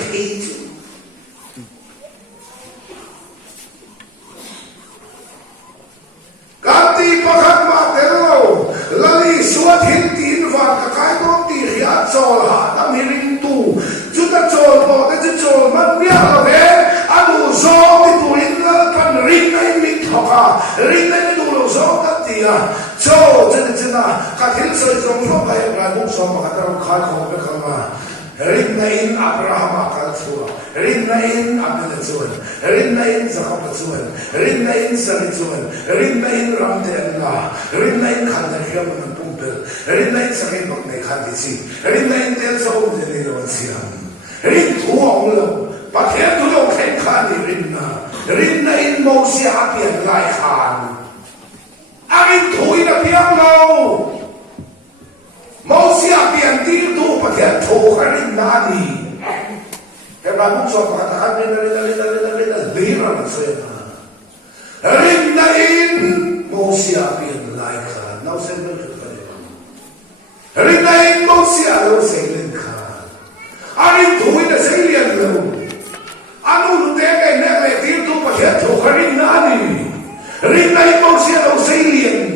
Kanti pakat matelo lali suat hintin van kakay ko ti hiat sol ha tam hiring tu juta sol mo te sol man niya be anu so ituin la kan ring ay mit hoka ring ay dulo so tatia so jena katil so jong so kay ra mong so makataro khay ko be kama rin na in Abraham akalatsuwa rin na in Abdalatsuwan rin na in Zakapatsuwan rin na in Salitsuwan rin na in Ramdella rin na in Kandahiyam ng Pumpel rin na in Sakibak na Ikandisi rin na in Tel sa Umdinilawan siyam rin tuwang lang pakyan tulong kay Kani rin na in Mose Apian Laikhan angin tuwi na piyang law Mose apian dito patihan tokarin nani. Kaya bagong so pakatakan rin bihira na sa'yo na. Rin na in Mose apian laikan. Now say no to the rin na in Mose alo sa ilin ka. Arin tuwi na sa ilian lo. Ano lutega inere dito patihan tokarin nani. Rin na in Mose alo sa ilian.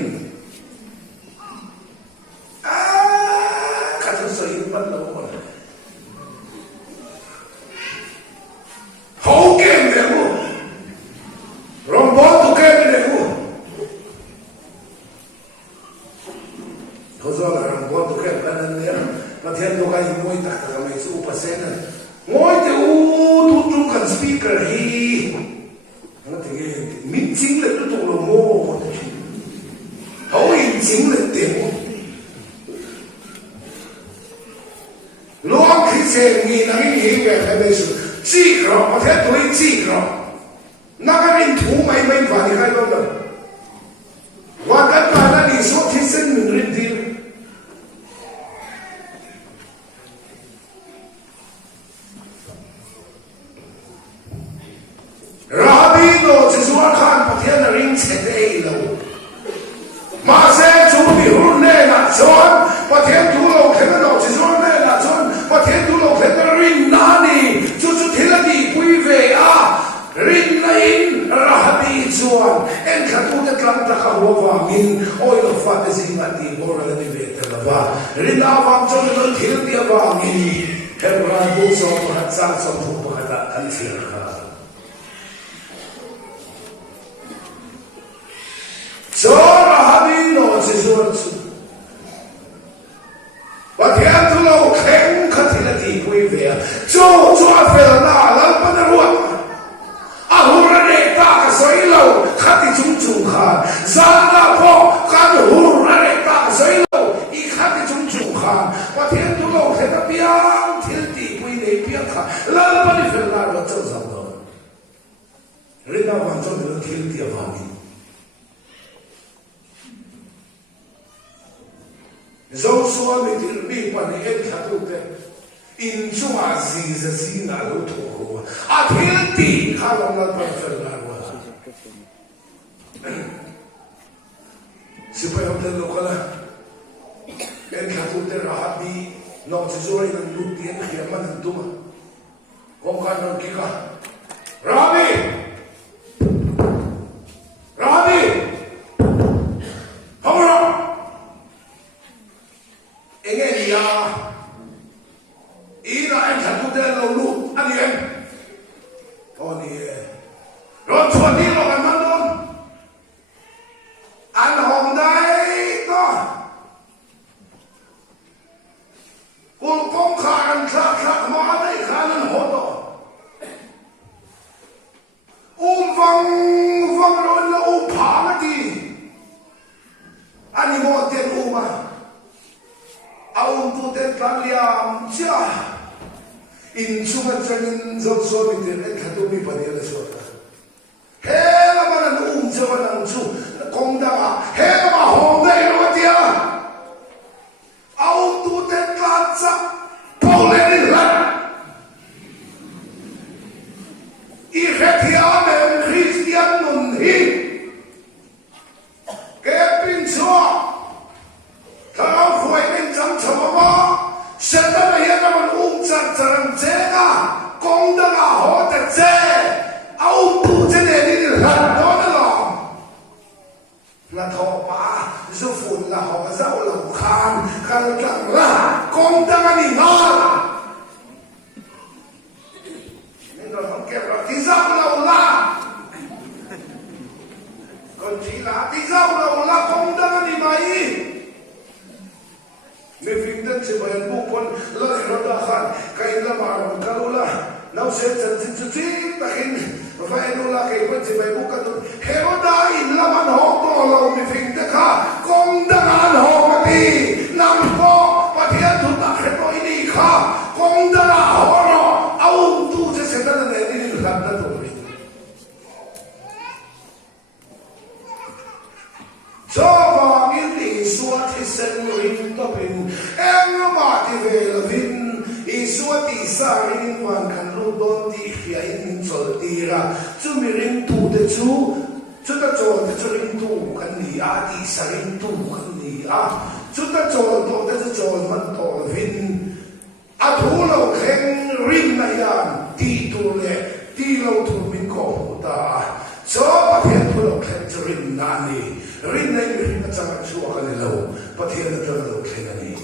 Hậu kiếm để mua Rồng bó tụ kê để mua Thôi do là rồng bó tụ kê là nên nhé mà thiên đồ cái ngôi tạc là mấy số bà sen này ngôi thì tụ tụ cần speaker hi nó thì minh chính là tụ tụ là mô hậu hình chính là tiền Luang khi xe nghĩ là nghĩ về cái bê sự chỉ rõ, mà thế tôi chỉ rõ nó cái hình thú mày và thì hay không được và cái bà đã đi số thí sinh mình lên đi Rabino chỉ xuống khan mà thế là ring chết đây đâu mà sẽ chú bị hôn nê là chốn mà thế chú lâu thế nó chỉ xuống nê là chốn mà thế chú lâu thế nó ring nani chú thế là đi quý về à ring na in rahabi chuan en khatu na tlang ta ka huwa min oil of fat is in ati bora la ni ve ta ba ring na wang chon no thil dia ba min hebra bu so hat sang so thu pa ta kan fir kha so rahabi no se zuan chu và theo tôi lâu khen khát thì là gì quý vị cho phải là làm bắt đầu à hú ra để ta cái sấy lâu khát thì chúng khát ra na po khát hú ra để ta cái sấy lâu ý khát thì chúng khát và theo tôi lâu khen ta biang thiên tỷ quý vị biang khát làm bắt đầu phải là nó chân rằng rồi na wan chon de thil ti awan ni zo so mi til mi pa ni en thatu te in chunga zi na lo to ko a thil ti kha lo na pa fel na wa si pa yo te lo kala en thatu te rahabi no se zori na lu ti en khia man duma kong ka no ki ka Rabi! Rabi! Come on! Enge dia. Ina en thatu te lo lu ani en. Oni ron chua ni lo kan man don. An hong dai to. Kul kong kha an kha ma dai kha nan ho to. Vang ron la pa di ani mo ten uma au tu ten kan liam cha in chuma chanin zo so mi ten ka tu mi pa ni la so ta he la ma na cha ma nang chu kong da he ma hong dai lo tia au tu ten kan cha po le ni la i retia Christian nun hi ke pin cho thao khoi bên trong chama ba sẽ ta là hiện ra một chặt chặt chế cả công đã là họ chặt chế áo tu chế này đi lần đó là thọ ba dù phun là họ dạo là khan chẳng là công đã là đi ngon nên rồi không kẹp rồi thì dạo là còn chỉ là tí dâu đâu là không đang đi mày mình phim tân chỉ phải bù quân là nó đã khăn cái là mà cái là nó sẽ chân chân chân ta khi phải nó là cái quân chỉ phải bù cái thôi heo đã in là mà nó to lâu mình phim tất cả không đang ăn họ mà đi nằm co và thiên thủ ta hết tôi đi khá không đang ăn họ nó âu tu sẽ ta là này đi làm ta rồi cho vào những tình xua thì sinh rin to pin em mà thì về là vin i xua thì sa rin quan kan lu don ti khia in chol ti ra chu mi rin tu te chu ta chol te chu rin tu kan ni a ti sa rin tu kan ni a chu ta chol to te chu chol man to vin a thu lo khen rin na yan ti tu le ti lo tu min ko ta cho ba thiên thu lo khen chu rin na ni rin này rin na chang chu ka ni lo pathian na tan lo khen ani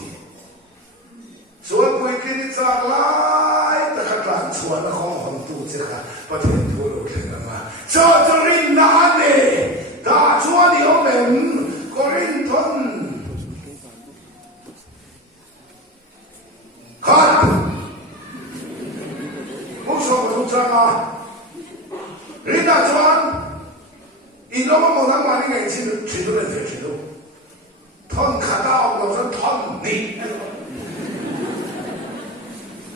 chuan pui kin cha lai ta kha tlan chuan na khong hom tu che kha pathian thu lo khen ama cho rin na ani ta chuan ni o mem ko rin thon khat mo so tu cha ma rin na chuan in lo mo nang ma ni ngai chi chi do le chi do thon kha da o lo san thon ni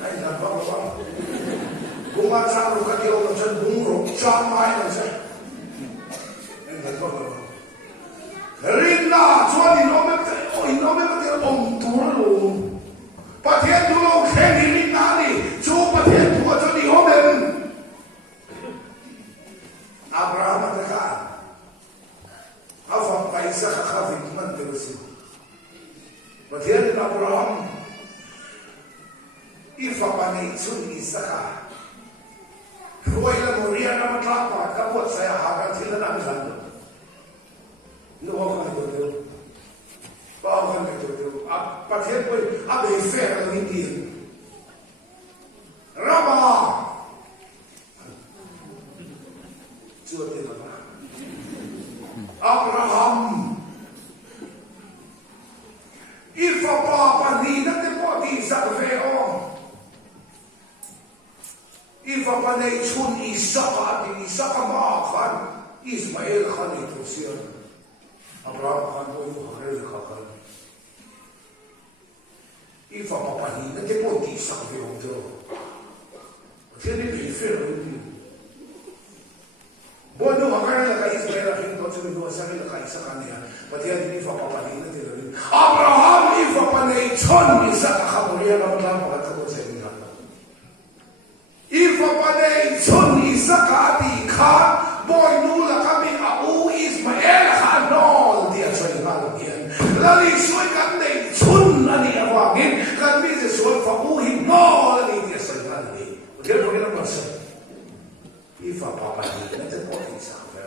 ai da ba ba bu ma cha lo ka di o lo san bung ro cha mai lo sa en da ba ba rin na chuan in lo me te om tu lo pa thiên tu lo khe ni rin na ni chu pa thiên tu cho ni ho ben Abraham ta ka Afam paisa khafik man terusi. Pathian Abraham ifa pani chun Isaka. Ruai la moria na matla pa kapot saya hakan sila na misan. No kan do. Pa kan do. Pathian poi abe fer ni ti. Rama. Chuti na. Abraham ifa papa ni na te poti sa veo ifa panay chun Isaka ma khan Ismail khan ito siya Abraham khan po yung haril kakal ifa papa ni na te poti sa veo ito kasi ni ifer hindi Bono makanya la kais bela kin to chumi do sa la kais ka ne patia di fa pa ni na de Abraham ifa pa nei chon ni sa ka khaburia na mla pa ka ko se ni ha ifa pa nei chon ni sa ka di kha boy nu la ka mi a u Ismael ha no dia choi ma lo kian la li soi ka nei chon ani awangin kan mi se soi fa u hi no la ni dia choi ma ni dia ko na ma se ifa pa pa ni na te ko ni sa fa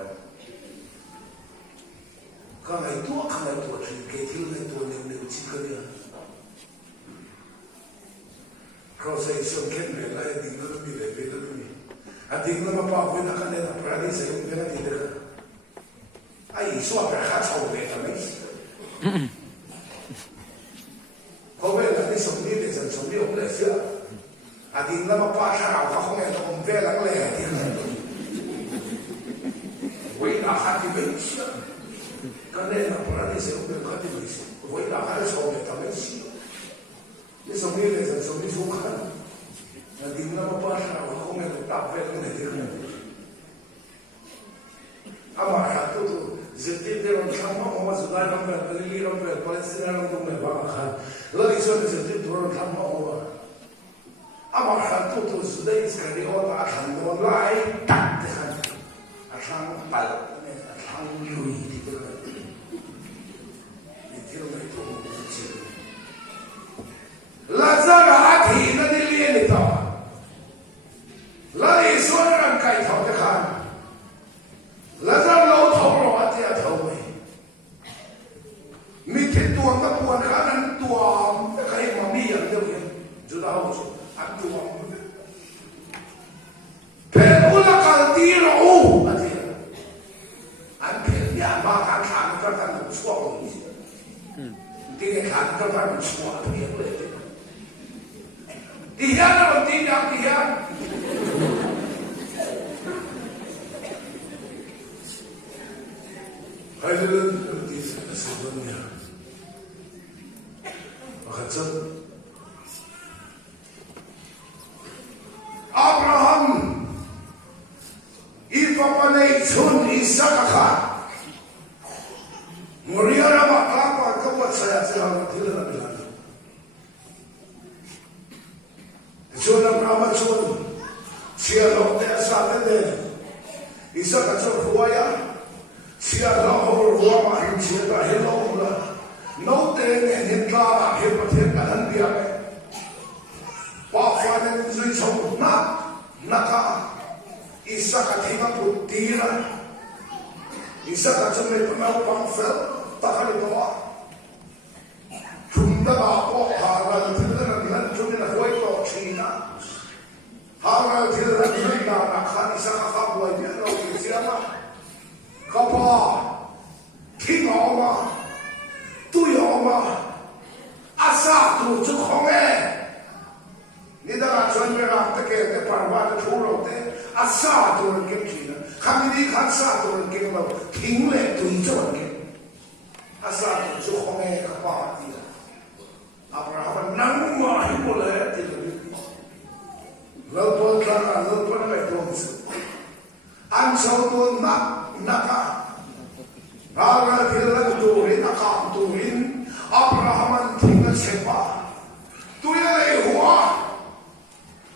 ka ngai tu chi ke til ngai tu ne chi ka dia ko se so ken ne la di no mi le pe lo mi a di no ma pa ko na ka ne na pra ni se un na di de ai so pa ha chau be ta mai ko be la ni so ni de so ni o le sia a di no ma pa ha ka ho ne to on ve la le di wei na ha di be sia Canela para dizer o meu caminho isso. Vou ir lá para resolver também sim. Isso mesmo é só me julgar. Na digo não pode achar o como é que está vendo né? Amarrar tudo. Zetê de um chama uma cidade não vai ali não vai palestina não vai baixar. Lá isso é zetê de um chama uma. Amarrar tudo isso daí se quer outra achando lá e tá achando pal achando lui Lazara hati na dilian ito. Lari suara kai thau te khan. Lazara lo thau lo ati a thau mai. Mi te tuang ka puan khanan tuang ta kai ma mi yang deu yang. Juda ho so at tuang. Pe ula kal ti ro u ati. An pe ya ma kan khan ka kan suwa ni. Dia khan ka kan suwa ni boleh. Dia atau tidak dia? Hadirin di sebelumnya, macam Abraham, ipapanay sun isakaka, muriara maklapa kawat saya tidak bilang. Sudah beramat sun, siapa orang sahaja deh. Isa kacau huaya, siapa orang huaya macam siapa hello lah. Nau deh hentla hebat hebat dia. Papa ni zui cakap naka. Isa kacau putira. Isa kacau mereka pangfel tak ada doa. Cuma apa hal itu cuma huay to China. Hal itu na kan isa kakapwa niya na siapa kapa kinoma tuyoma asa tu chukome ni da chuan me ra te ke te parwa te chulo te asa tu ke China kami ni kan sa tu ke ma king le tu jo ke asa tu chukome kapa dia Abraham nang ma hi boleh Lepas kerana lepas lepas ansau tu naka Nara kira turin nakam turin Abraham tinggal sepa tu yang lehua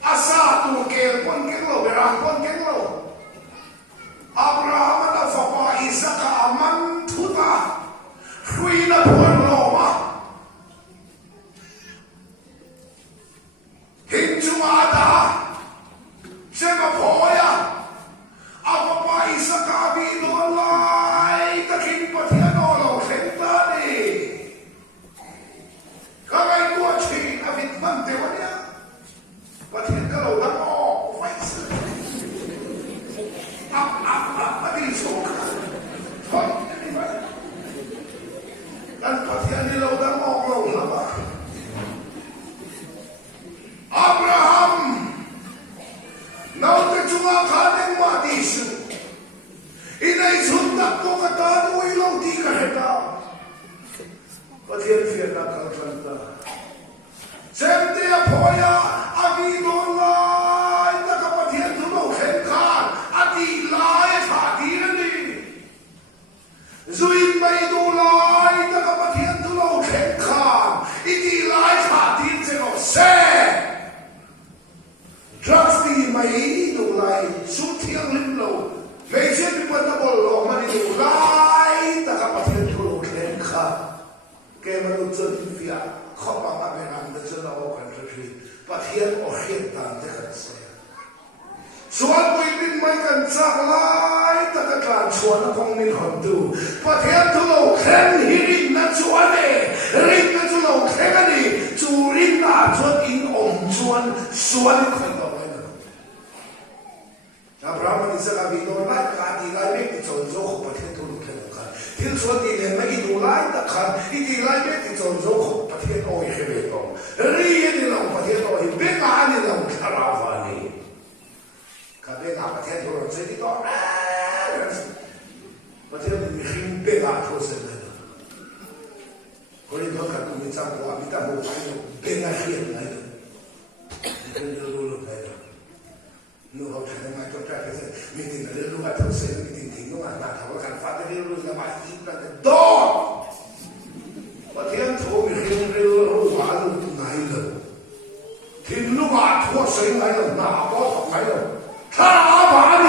asa tu kelpon kelo berangpon kelo Abraham ada fapa Ishak aman tuta huina puan loma hinjuma ada Siapa poya? Apa pai sakabi nolai takin patian olo sentani. Kami mai du lai ta ka pathian tu lo khen khan iti lai kha tin se lo se drugs ti mai du lai su thiang lim lo ve che pi pa ta bol lo ma ni du lai ta ka pathian tu lo khen khan ke ma lu chen fia kho pa ma be ram de chen lo kan tri pathian o khen tan te kan se Suan pui bin mai kan sak lai ta ka tlan suan na kong min hon tu pathian tu lo khen hi rin na suan e rin na tu lo khen ani chu rin na chuan in om chuan suan khoi to mai na Abraham ni sa ka vi no lai ka ti lai me ti chon zo kho pathian tu lo khen ka til suan ti le mai du lai ta khan i ti lai me ti chon zo kho pathian o hi he be to ri ni lo pathian o hi be ka ni lo khara va ni Ka be ka pathian tu lo se ti to pathian mi hin be ka tu se na ko ri do ka ku mi cha ko mi ta mo ka yo be na hi na ni ni lo lo ka yo no ho cha na to ta se mi ni le lo ka tu se mi ni ti no na ta ko kan fa de lo na ma hi ka de do pathian tu mi hin le lo wa lo tu na hi lo tin lu ma tu se na lo na bo to na lo他把你，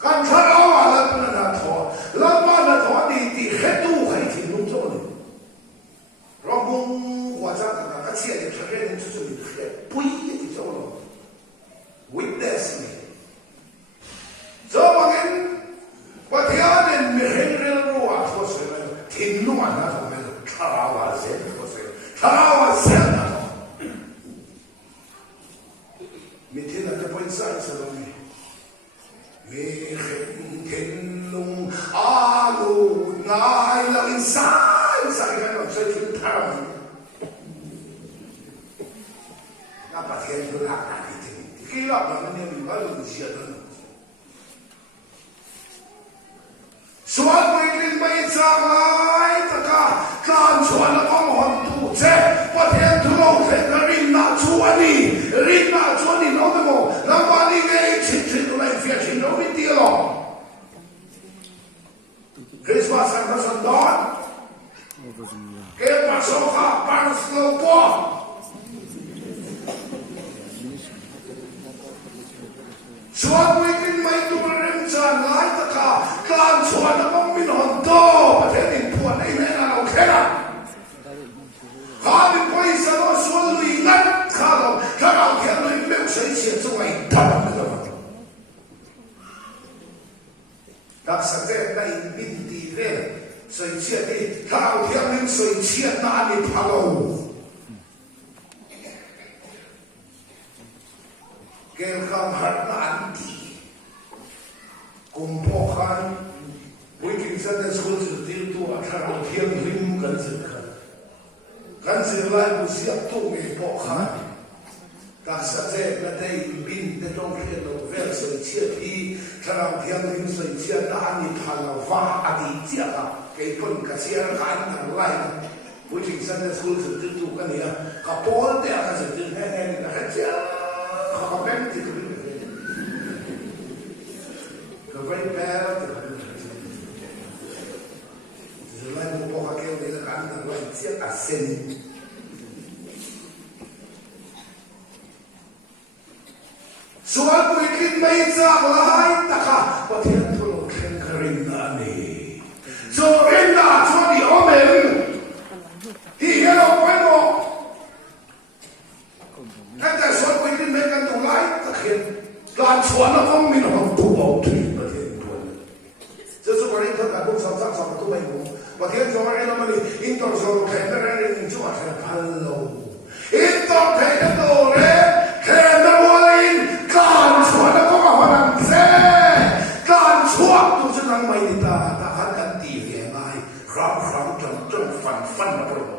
干他老完了不能拿拖，老把那拖的很多还挺弄错的，然后我讲那个钱的承认就是你很不一样的走了 ，witness 呢，这帮人我听人没很人路啊，说是那个挺乱那种那种，他老完谁说谁，他老完谁那种。明天那就不会散失了没？没很天龙阿鲁来了，散开了，这就他们。那把天就拉大一点，给了我们那里边有些人。说规定没上来，这个干穿了光环肚子，把天土老天个人拿出你，人拿出你老的么？那把你给亲都来飞亲都没跌了。Christmas 还不算短，给把手卡办死了过。说规定没多人站来的卡，干穿了光明很多，把天你破那边那老开了。他们为什么说雷安卡了？他老天雷没有谁写作为他们的吗？但是在那边地面，谁写的？他老天雷谁写哪里爬喽？给他们难题，公婆看，我今现在说是最多，他老天雷跟着看。กันเสียไล่บุษยตู้เก็บบอกขันกักสัจเจกได้บินได้ต้องเรียนรู้เรื่องสิ่งเชื่อที่ถ้าเราเพียงริ่งสิ่งเชื่อด้านนี้ผ่านเราว่าอดีตเจ้าเก็บคนกัเสียขันอะไรผู้หญิงสันนิษฐานสุดที่ถูกกันเนี่ยกับปอนเดียกันสุดที่แน่ๆนะครับเจ้าเขาแบ่งที่คุณก็ไม่แพ้แล้วจะไล่บุปผาเกี่ยวในการทำอะไรเสียอาเซนส่วนผู้คิดไม่จากหลายตะค่ะประเทศทุกเข่งครินนานีส่วนรินนาส่วนที่อเมริกที่เฮโร่ไปหมดแต่ส่วนผู้คิดไม่กันตรงหลายตะเข่งการส่วนเราต้องมีหลักตัวเอาที่ประเทศทุกจะส่วนนี้เท่ากับพวกสาวๆตัวไม่หมดประเทศสมัยนั้นมันอินโตโซเทนเดอร์เรนจั่วเทพัลโลอินโตเทนเดอร์เรเทนเดอร์วอลินการชวนแล้วก็มาพนันเซ่การชวนตัวฉันนั่งไม่ได้ตาหันกันตีเหี้ยไงครั้งจนฟันมาปลุก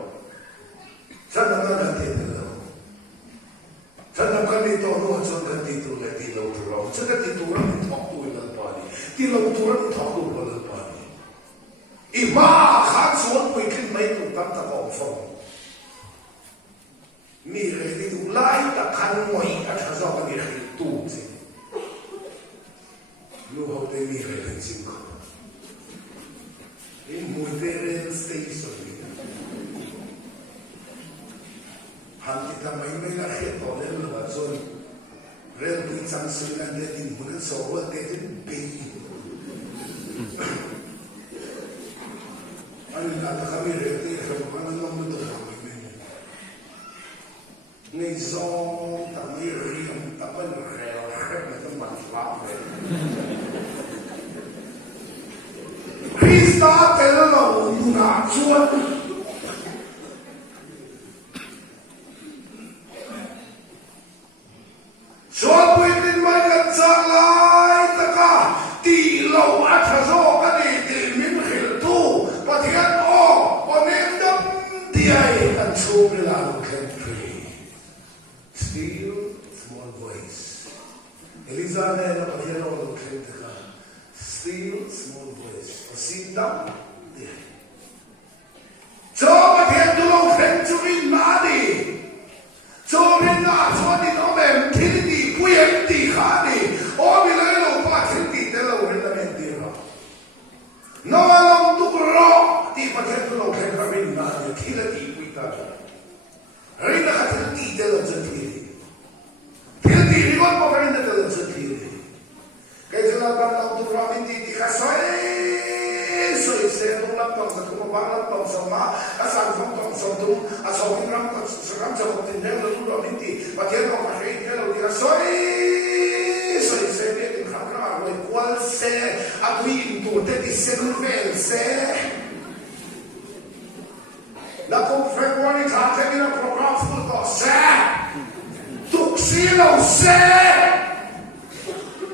ฉันนั่งกันตีเราฉันนั่งกันตีตัวนู้นฉันกันตีตัวเลยตีเราฉันกันตีตัวเราที่ถอกตัวเลยปานีตีเราตัวเราที่ถอกตัวเลยปานีอีมาขาดส่วนไปขึ้นไม่ถูกตั้งตะกอนฟงนี่เลยที่ถูกไล่ตะคันมวยอัศจรรย์นี่คือตู้สิลูกเขาได้มีอะไรเป็นจริงเขา mùi tê rên station hẳn thì ta mấy mấy là khét tỏ lên là rồi rên tùy chẳng sự là để tìm một cái số ở tê đến bì anh là ta kami rên tê không anh không được làm mình ngay do ta mới riêng ta vẫn rèo khét là ta mặt lạ về Krista tên là ông ngã chuột chuột bùi tin mai gần sang lại tất cả tỷ lâu ác thà dô cái này thì mình hiểu tu và thiệt ô và nên đâm thì ai ăn chua với là một country still small voice Elisa này là một thiệt ô một country still small voice sit down there. Cho mà thiệt tu lâu khen chú in má đi. Cho nên là cho đi nó mềm thiên đi, quý em đi khá đi. Ô bị lấy lâu ba thiên đi, thế lâu hình là mềm đi rồi. Nó mà lòng tu rõ, thì mà thiệt tu lâu khen khá rinh má đi, khi là đi quý ta rồi. Rinh là khá thiên đi, thế là chân thiên đi. Thiên đi, rinh là có rinh là thế là chân thiên đi. Cái thứ là bạn lòng tu rõ mình đi khá xoay. Soi se tung lap tong sa tung ba lap tong sa ma asan phong tong sa tung aso hin ram tong sa ram sa tin hel lu lo min ti pa thian no ma hei hel lo ti soi se be tin kham ra lo kwal se a tui in tu te ti se lu vel se la kom February tha te ni program full to se tuk si lo se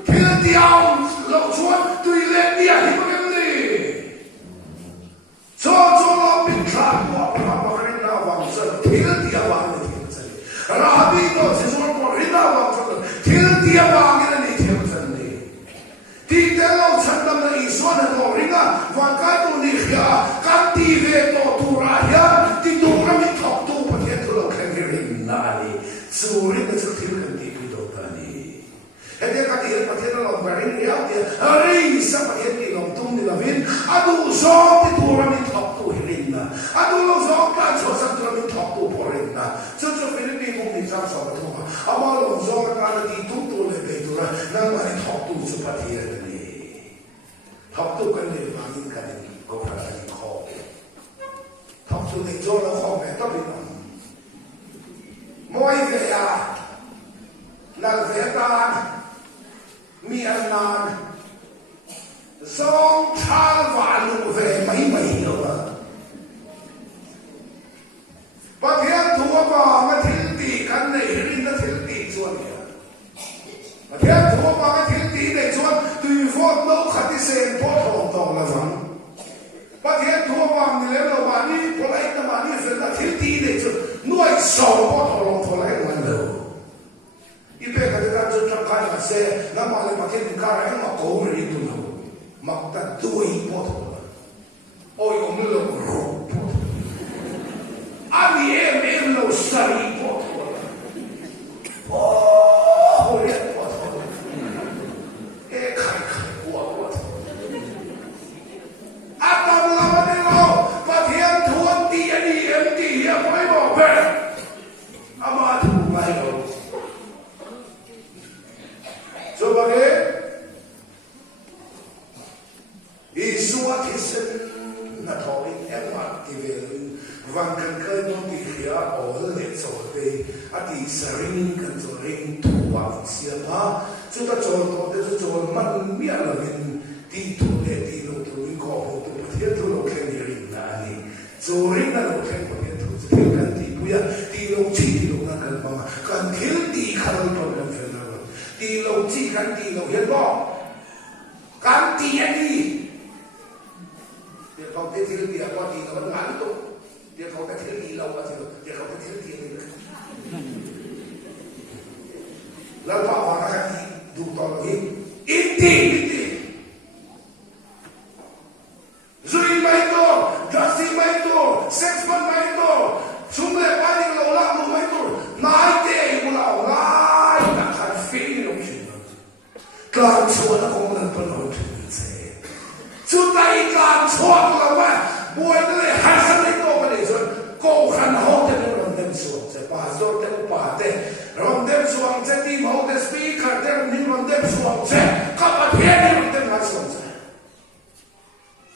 thil ti ao lo chuan tui le ni a hi ma cho lo bin tram mo pa pa rin na wang sa thil dia wang ni thil sa ra bi to se so ko rin na wang sa thil dia wang ni thil sa ni ti te lo chan dam na i so na ko rin na wang ka tu ni khia ka ti ve to tu ra ya ti tu ra mi thok tu pa the tu lo khan ki rin na ni su rin na sa thil kan ti ku do ta ni Hãy subscribe cho kênh Ghiền Mì Gõ để không bỏ lỡ những video hấp dẫn mi ăn nàn song thang và lụ về mấy mấy nữa và thiên thua vào cái thiên tỷ căn này hình nó thiên tỷ chuột và thiên thua vào cái thiên tỷ này chuột tùy phốt nấu khát đi xem phốt hồn tổng là vắng và thiên thua vào thì lấy đầu mà đi có lấy tầm mà đi sẽ là thiên tỷ này chuột nuôi sầu phốt hồn tổng lấy hoàn đầu ipe ka de ka chu tra ka se na ma le ma ke ni ka ra ma ko ri tu no ma ta tu i po o yo me lo ro po ani em lo sari po o ri po e kai kai po a ta la ma de lo pa thian thuan ti ani em ti ya mai bo be ama tu mai lo so bagay Isua kisen na thoi em mat ti vel van kan kai no ti khia ol le so te ati saring kan so ring tu wa sia pa chu ta chol to te chu chol man mi ala vin ti tu le ti lo tu ri ko ho tu ti tu lo khen ni ring na ni so ring na lo khen ko ti tu ti kan ti pu ya ti lo chi ti lo na kan pa kan thil ti khal to kan fen na ti lo chi kan ti lo hian bo kan ti ani dia kau te thil ti apa ti lo ngan tu dia kau te thil ti lo ba ti dia kau te thil ti ni la pa wa ka ti du to lo hi iti zui mai to dasi mai to sex man mai to sumle pa ni lo la mu mai to nai te mu la lai na kan fi ni lo chi Càng chua nó không lần phân hồn chú tay càng chua là mà buồn này hai sang đây tôi cái này rồi cô khăn hậu thế nó đem xuống sẽ bà rồi thế bà thế rồi đem xuống sẽ đi mẫu thế speaker thế rồi đem xuống sẽ các bạn hiện đi đem lại xuống sẽ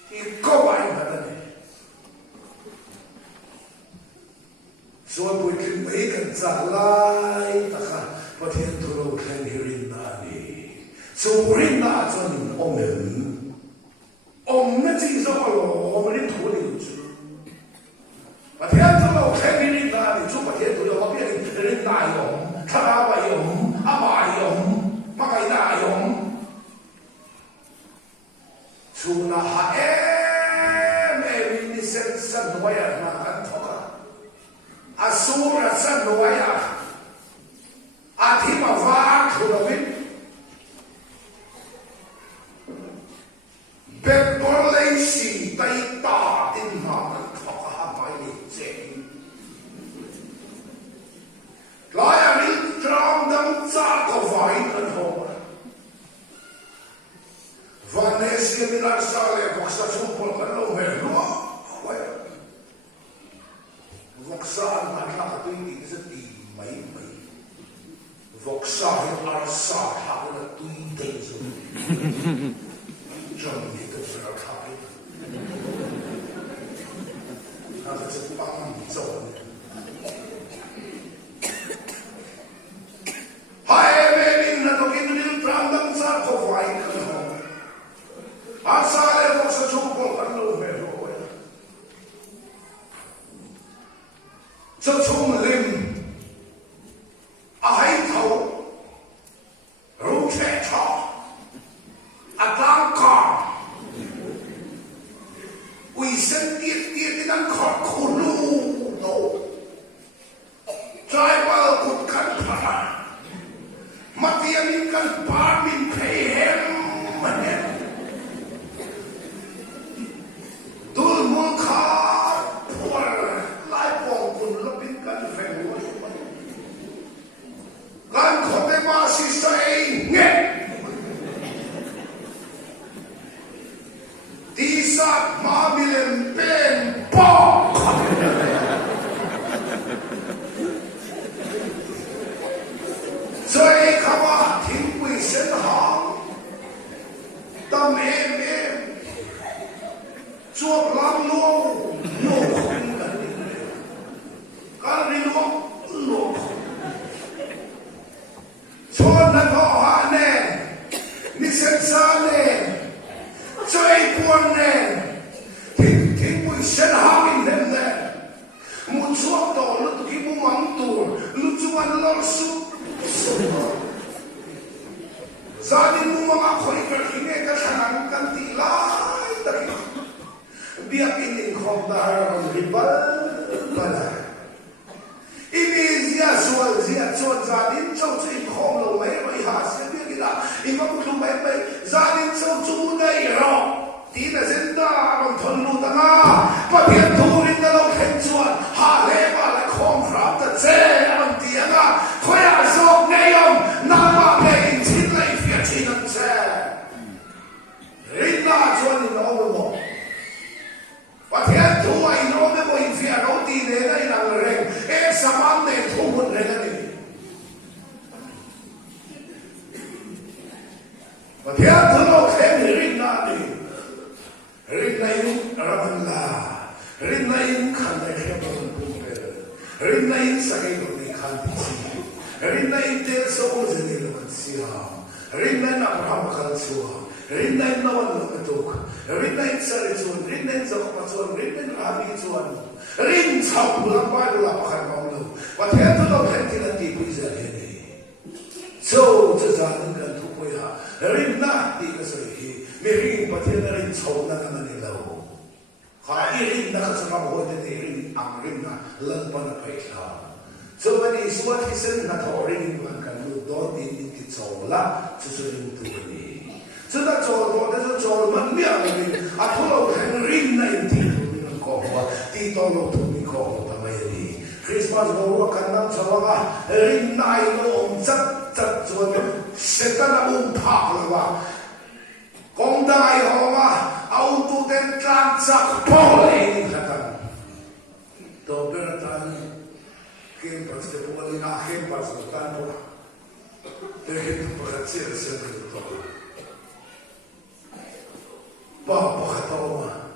thì có ai mà đây rồi buổi kinh mấy cần trả lại ta khá và thiên thủ đô khen hirin na đi so hirin na cho mình ông nó chỉ do là ông đến thủ đô chứ và thiên thủ đô khen hirin na đi chúc và thiên thủ đô có biết hirin na ông thà vậy ông bà ông mà cái na ông chú na ha em đi xem sân quay à mà ăn thọ Asura sa noaya athima va khulawin bebolesi tai ta in ma thok ha mai ni che laya ni tram dam cha ko vai an ho vanesia ni la sale boxa chu pol kan lo me lo Voksa an la tu ni se ti mai Voksa hin arsa ha la tu te zo John ni to sa thai ha se pang zo hai me ni na to kin ni tram dam sa ko vai kan ho asa le voksa chu ko kan lo me lo cho chung lim a hai thầu rung che cho a tang ka uy sen tiết đi đang khọt khổ lu no trai bao cụt khăn phá mà tiền mình cần phá mình phải hem mà nè tôi muốn khá Lan ko te ma si sai nge Di sa ma bilen pen po Sai kama tin quy sen hang Tam em Chuộc lam luông Nô không Cả đi luông Nô không Chôn là họ hạ nè Ni sen xa nè Chơi buồn nè Thỉnh bụi sen hạ in thêm nè Một chuộc tổ lúc khi bố mắm tù Lúc chú ăn lo sụp Gia đình bố mắm khói cả khi nghe các khả năng căn tỷ lại Biết in in không ta rì bật Bà lại Zia chuan gia đình châu chơi không lâu mấy hà sẽ biết cái đó in không lâu mấy gia đình châu chú đây rồi tí là dân ta bằng thuần lưu ta nga và thiên thu đến ta lâu khen chuan hà lê bà lại không pháp ta chê bằng tiếng khói dọc ngay ông nam bà bè in chín lấy phía chín nâng chê rinh na chuan in ôm một và thiên thu in ôm một in phía đấu tì đến đây là người rèn em saman để thu một rèn này và thiên thu nó khen rinh na đi rinh na in raman la rinh na in khăn này khen một bụng về rinh na in sa cái đồ này khăn tí xí rinh na in tên số của dân này là khăn xí rinh na in Abraham khăn xua rinh na in Noah là cái tục rinh na in Sarah chuan rinh na in Jacob chuan rinh na in Rahab chuan rinh chọc lăng quay là khăn bóng lâu và thiên thu nó khen thì là tỷ quý giờ thế này châu cho gia đình cần thu quay hạ rinh na tỷ cái sợi hi mi rinh và thiên là rinh chọc na cái này lâu khá y rinh na cái sợi mong hồi thế rinh ang rinh na lần pa na phải khá so when he suat he said na thọ rinh mà cần lưu đó tin in cái chọc la cho sự rinh tu này so na chọc đó nó chọc mình biết rồi à thu nó khen rinh na in tỷ ko ti to lo tu mi ko ta mai ni Christmas go ro kan nam chawa rin nai no om chat chat chuan setan pha la wa kong dai ho ma au tu den tran chak po le dan campus de bukan na campus bukan bukan deh berhasil sendiri tu bapa kata oma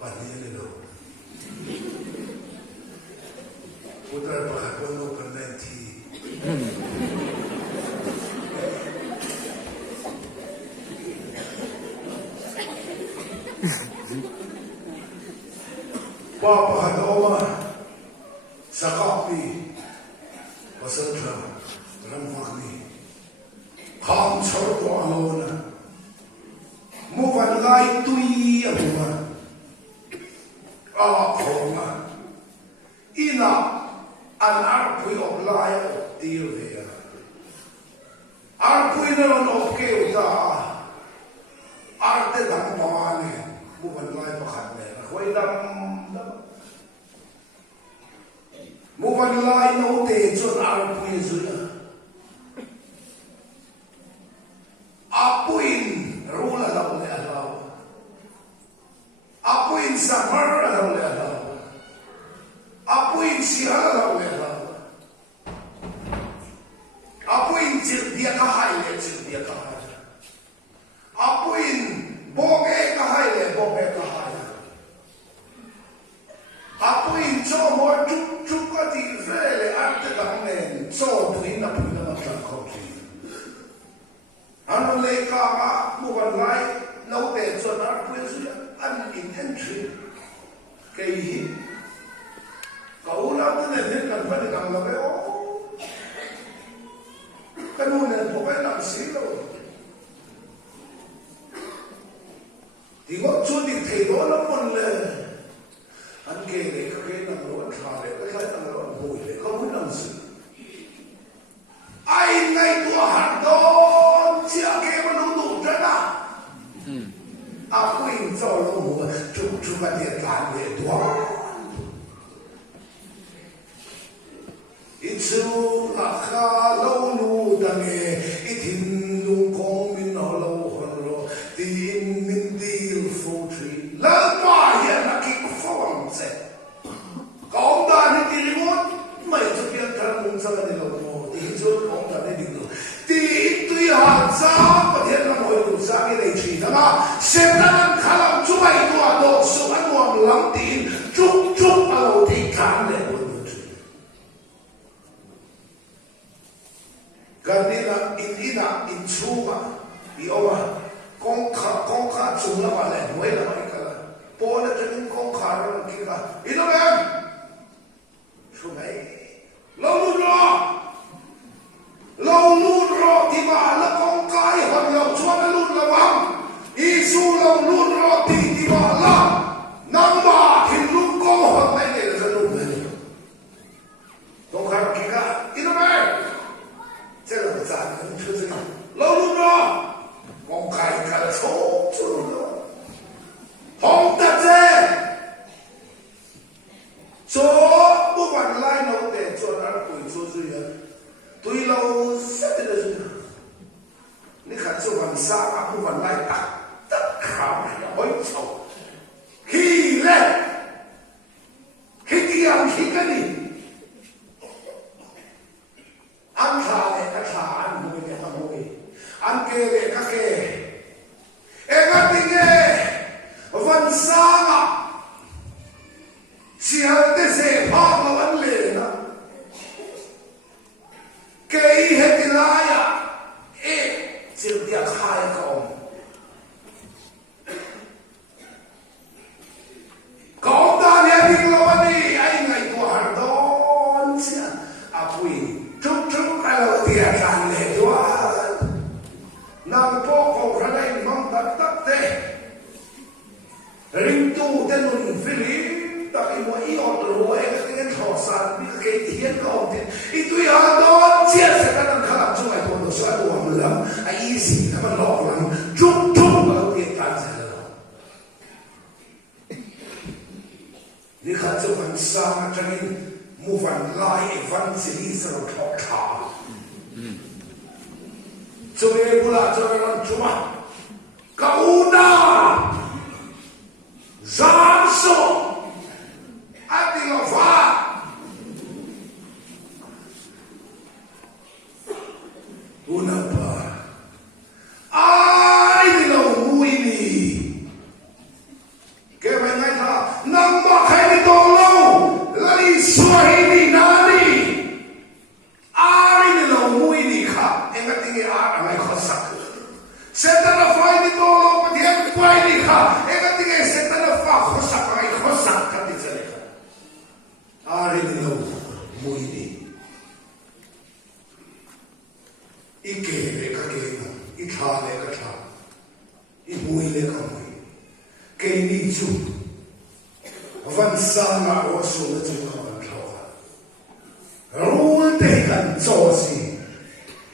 pandai lo putra pakai kono penanti bapa kata oma sakapi pasal ramah ni ham sorok alona muvan lai tui abuma ahoma ina an arpui oblai optil dia arpui na no ke uta arte dang pamane muvan lai pakhat ne khoi dam muvan lai no te chon arpui zuya apuin rula lau le alau apuin samar lau le alau apuin siara lau le alau apuin dia kahai le dia kahai apuin boge kahai le boge kahai apuin cho mo chuk ka ti vele arte dang nen cho puin na matang ko ano le ka ma bukan lai lau te cho na pui su an in entry ke hi ka una ne ne kan pa ni kam la be o kan una po ka na si lo ti go chu di thei do lo mon le an ke le ka ke na lo tra le ka ka na lo bo le ka mu na si ai ngai tu har do chia ke ma lu du ra na a queen zo lo mu chu ka de la le do i chu la kha lo lu da nge i tin lu kong min no lo hon lo ti in min dil fu tri la pa ya na ki fo am se kong da ni ti ri mo mai chu pian kar mung sa ni lo mo ti chu kong da ni lo ti tui ha cha pa thian la moi lu sa ki nei chi da ma se ta nan khalam chu mai tu a do su an mo lam tin chuk chuk a lo ti kan le mo ganina in chuma i owa kong kha chung la ba le noi la mai ka po na chen kong kha ro ki ka ino ben chu mai lo lu ro ti ma la kong kai hon lo chuan la lu la wang i su lo lu ro ti ma la nang ba hin lu ko hon mai le la lu ben kong kha ki ka ino ben这个咱们就是老路子，我看看抽出了，红得子，做不管来老的，做哪儿会做这个，对老啥的是，你看做完啥不管来打卡会抽，起来，起这样起个你。an tha le ka tha an hui le ka hui an ke le ka ke e ga tinge van sa ma sia te se pa ma wan le na ke he ti la ya e chil dia khai ka om ka om da ne ding lo ni ai ngai tu har don sia a pui chúc alo tia kan le tua nang po ko khalai mang tak te ring tu te nun philip ta i mo i ot ro e ke tho san bi ke tien ko te i tu ya don chia se ka nang khala chu ai to so ai wa lam ai easy ka ma lo lam chúc alo tia kan se lo ni kha chu man sa cha ni mu van lai evangelist ro thok tha Coba pula jalan cuma kauda zanso ati lova văn sang mà ở xuống nó chỉ có văn thọ rule te kan cho si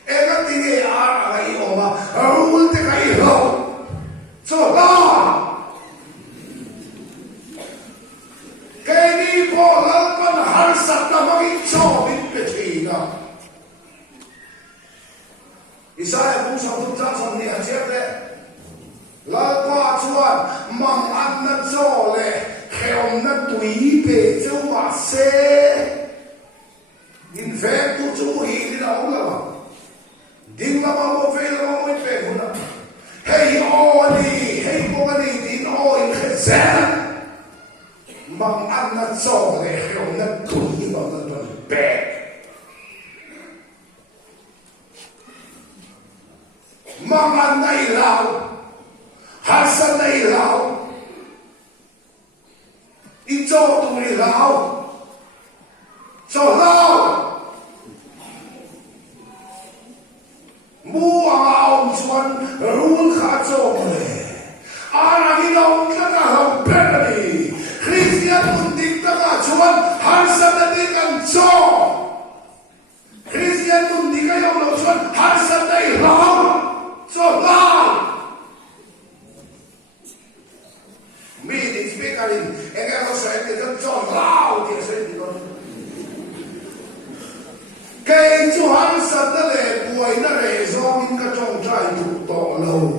em cái gì à cái gì mà rule te cái gì cho ta cái đi bỏ lỡ con har sát ta mà cái cho mình bị thiệt à Isaiah cũng sao chúng ta xong nhẹ chết đấy là qua chuan mang ăn nó cho lệ khéo nó tùy về châu mà xe in phép tu chú hi đi đâu là din là mà một phép là mà một phép nữa hey đi hey có đi din in khét xe mang ăn nó cho lệ khéo nó tùy vào nó tuần bè mang ăn này lao Hasan này lao ít cho tụi lao cho lao mua ông xuân luôn khá cho mày ai đi đâu cái nào học bên đi Christian cũng đi tất cả xuân Hasan đi cần cho Christian cũng đi cái ông nào xuân Hasan này lao cho lao meeting speaker in and I was saying that John loud he said cái chú hắn sẵn đó lệ buổi nó rể do những cái trong trai thuộc tọ lâu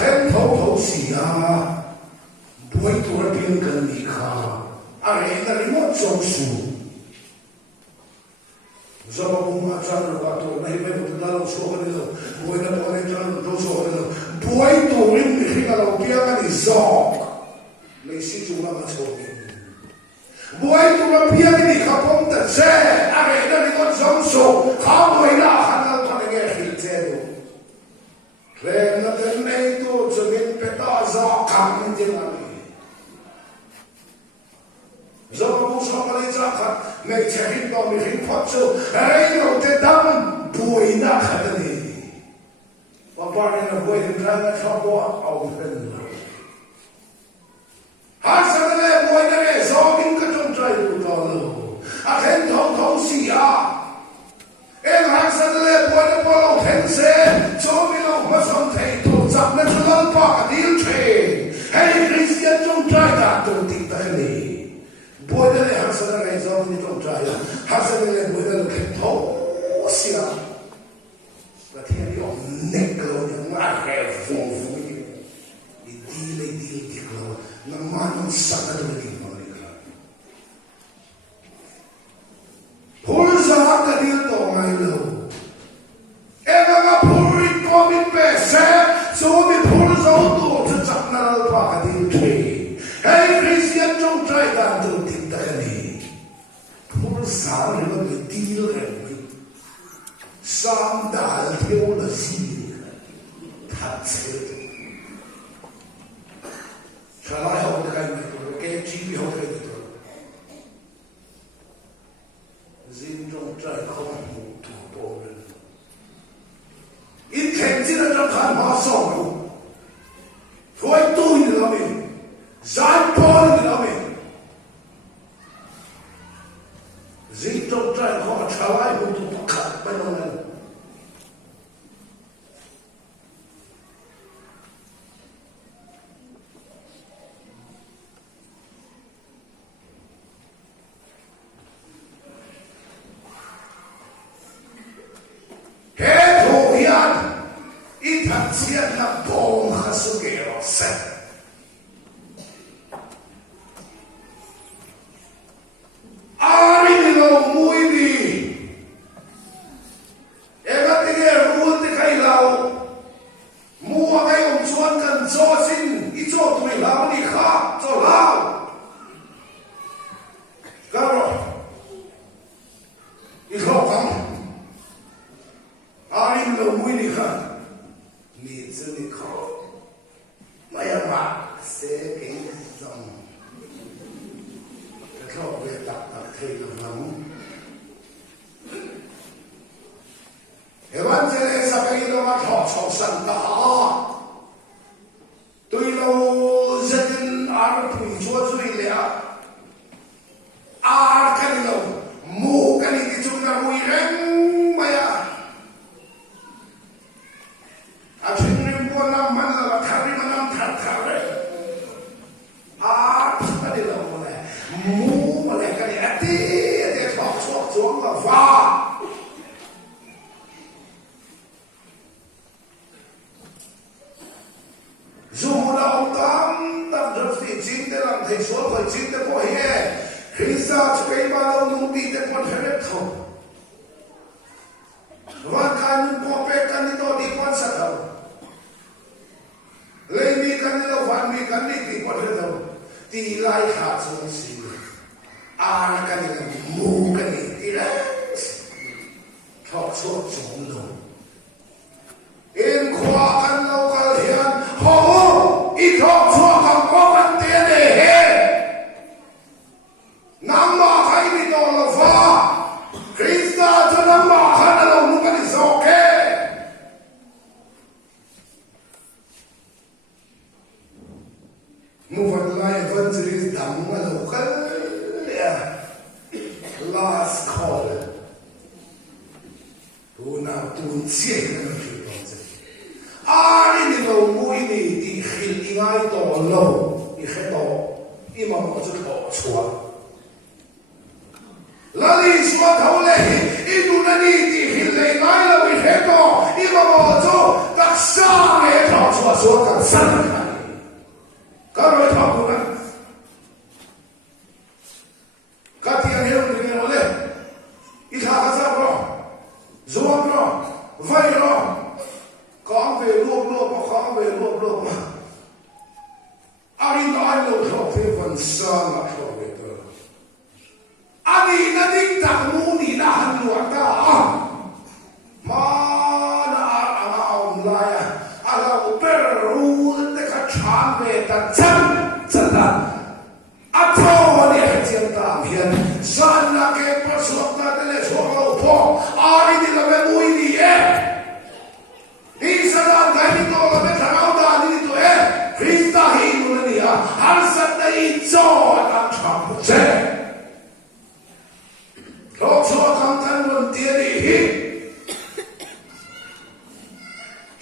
thêm thấu xì buổi tụi nó biên cần đi khá rể nó đi mất trong sù do mà cũng mà chăn rồi bà tụi này mới một lần lâu số hơn đâu buổi nó bỏ lên chăn rồi số hơn đâu buổi tụi mình khi mà lâu kia cái gì gió lấy xí chú nó mà số buổi tụi nó kia cái gì khắp ông tận xe rể nó đi con giống số khá buổi nào khăn lâu thằng này nghe khỉ xe đâu lên nó đến đây tôi cho nên phải đo gió cảm lên trên là do cũng so với cha khát ngày trẻ hình to mình hình phát sâu ấy đâu thế đâm bùi na khát đi và bao nhiêu là bùi hình ra nó không có ông thân hát sao cái bùi này do những cái trong trái của nó luôn thêm thông xì em hát sao cái bùi nó bao lâu thêm xe cho mình lâu mà xong thấy tổ chức nó cho lăn bạc đi chơi hay Christian trong trái đã từng tin tay này buổi đó là Hasan này do như trong trái Hasan này buổi đó là cái thấu xia và thiên đi ông nét cơ những ngã hẹp phù phù như đi đi cơ nó mang nó sắc nó được đi vào đi cơ phul sa cái điều đó ngay lâu em mà phul đi có mình bé xe số mình phul sa ô tô chắc nó là cái điều thuê hey Christian trong trái đàn từ tin ta cái này phul sa rồi nó bị tiêu rồi sam đã theo là gì thật sự trả lại học cái này cái chi phí học cái này riêng trong trái không một thủ đô rồi ít khen chỉ là trong khán hóa xong rồi tôi thì làm gì giải phóng thì làm gì riêng trong trái không trả lại một thủ khác bên đó này hết hồ hiền ít thằng chiến là bom khá sự kể rõ xét ai đi lâu mũi đi em bắt đi nghe luôn thì cái lâu mua cái ông xuân cần cho xin ít cho tụi lão đi khác cho lão các rồi ít lâu không ai đi lâu mũi đi khác ni chứ ni khó mày mà sẽ cái dòng cái khó về tập thầy được lắm Evangelist sa kayo naman họ sẵn ta tuy lâu dân tui chua chui le a kan lo mu kan ti chung na hui reng maya a chung rim po nam man la thari manam thar thare a kan lo le mu le kan ati ati thok chok chuang la va dù là ông tám tập được thì chính để làm thầy số phải chính để có hệ khi sao cho cái ba lâu nung đi để con phải biết không và cả những con bé cần đi đó đi quan sát đâu lấy mi cần đi đâu van mi cần đi thì con phải đâu thì lại khá xuống xí à cần đi là mù cần đi thì đấy thọ số chúng đâu in khoa cần lâu cần hiện hồ ít thọ số cần có cần tiền để hết nắm mà thấy đi đó là pha Krista cho nắm mà khá là lâu lúc cần đi dọc kê mu vẫn lại vẫn chỉ đắm mà lâu cần last call tu nào tu chết là chuyện đó chứ ai đi đâu mũi đi đi khi đi ngay đó lâu đi hết đó đi mà nó chỉ bỏ xóa là đi xóa thấu lệ đi tu là đi đi khi lệ ngay là đi hết đó đi mà bỏ cho các xa nghe thọ xóa xóa các xa các loại thọ của nó các tiền hiểu được nghe nó lên ít hạ ra rồi ruộng rồi vay rồi có về luộc mà khó về luộc mà anh nói lâu thọ thế vẫn xa mà thọ về tờ anh đã định tặng mu đi đã hành luộc ta mà đã ông lại à là ông Peru để cả chán về ta chân là à thôi đi hay chuyện ta hiện san là cái bắt suốt ta để suốt lâu po ai đi làm cái mũi đi đi sao cái đi to là cái thằng áo đá đi to Krista hi luôn đi à hắn sát đây cho ta chọn một chế lúc cho con thân luôn tiền đi hi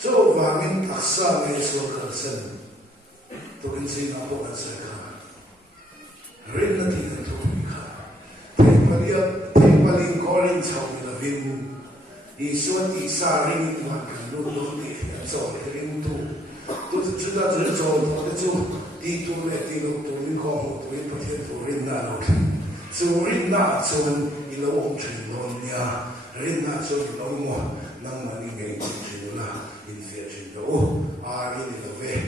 cho vàng đặc sa ngày số khởi sinh tôi xin xin ông bộ sẽ cả rin là tiền tôi thầy Palin calling chào là vinh đi xuân đi xa rin mà cần luôn luôn đi cho rin tu tôi chúng ta chỉ cho tôi chú đi tu lệ đi lúc tôi đi con một tôi bắt hiện tôi rin na lúc so rin na so đi lâu ông chuyện luôn nha rin na so đi lâu mua năng mà đi ngày chuyện là in phía chuyện đó à đi là về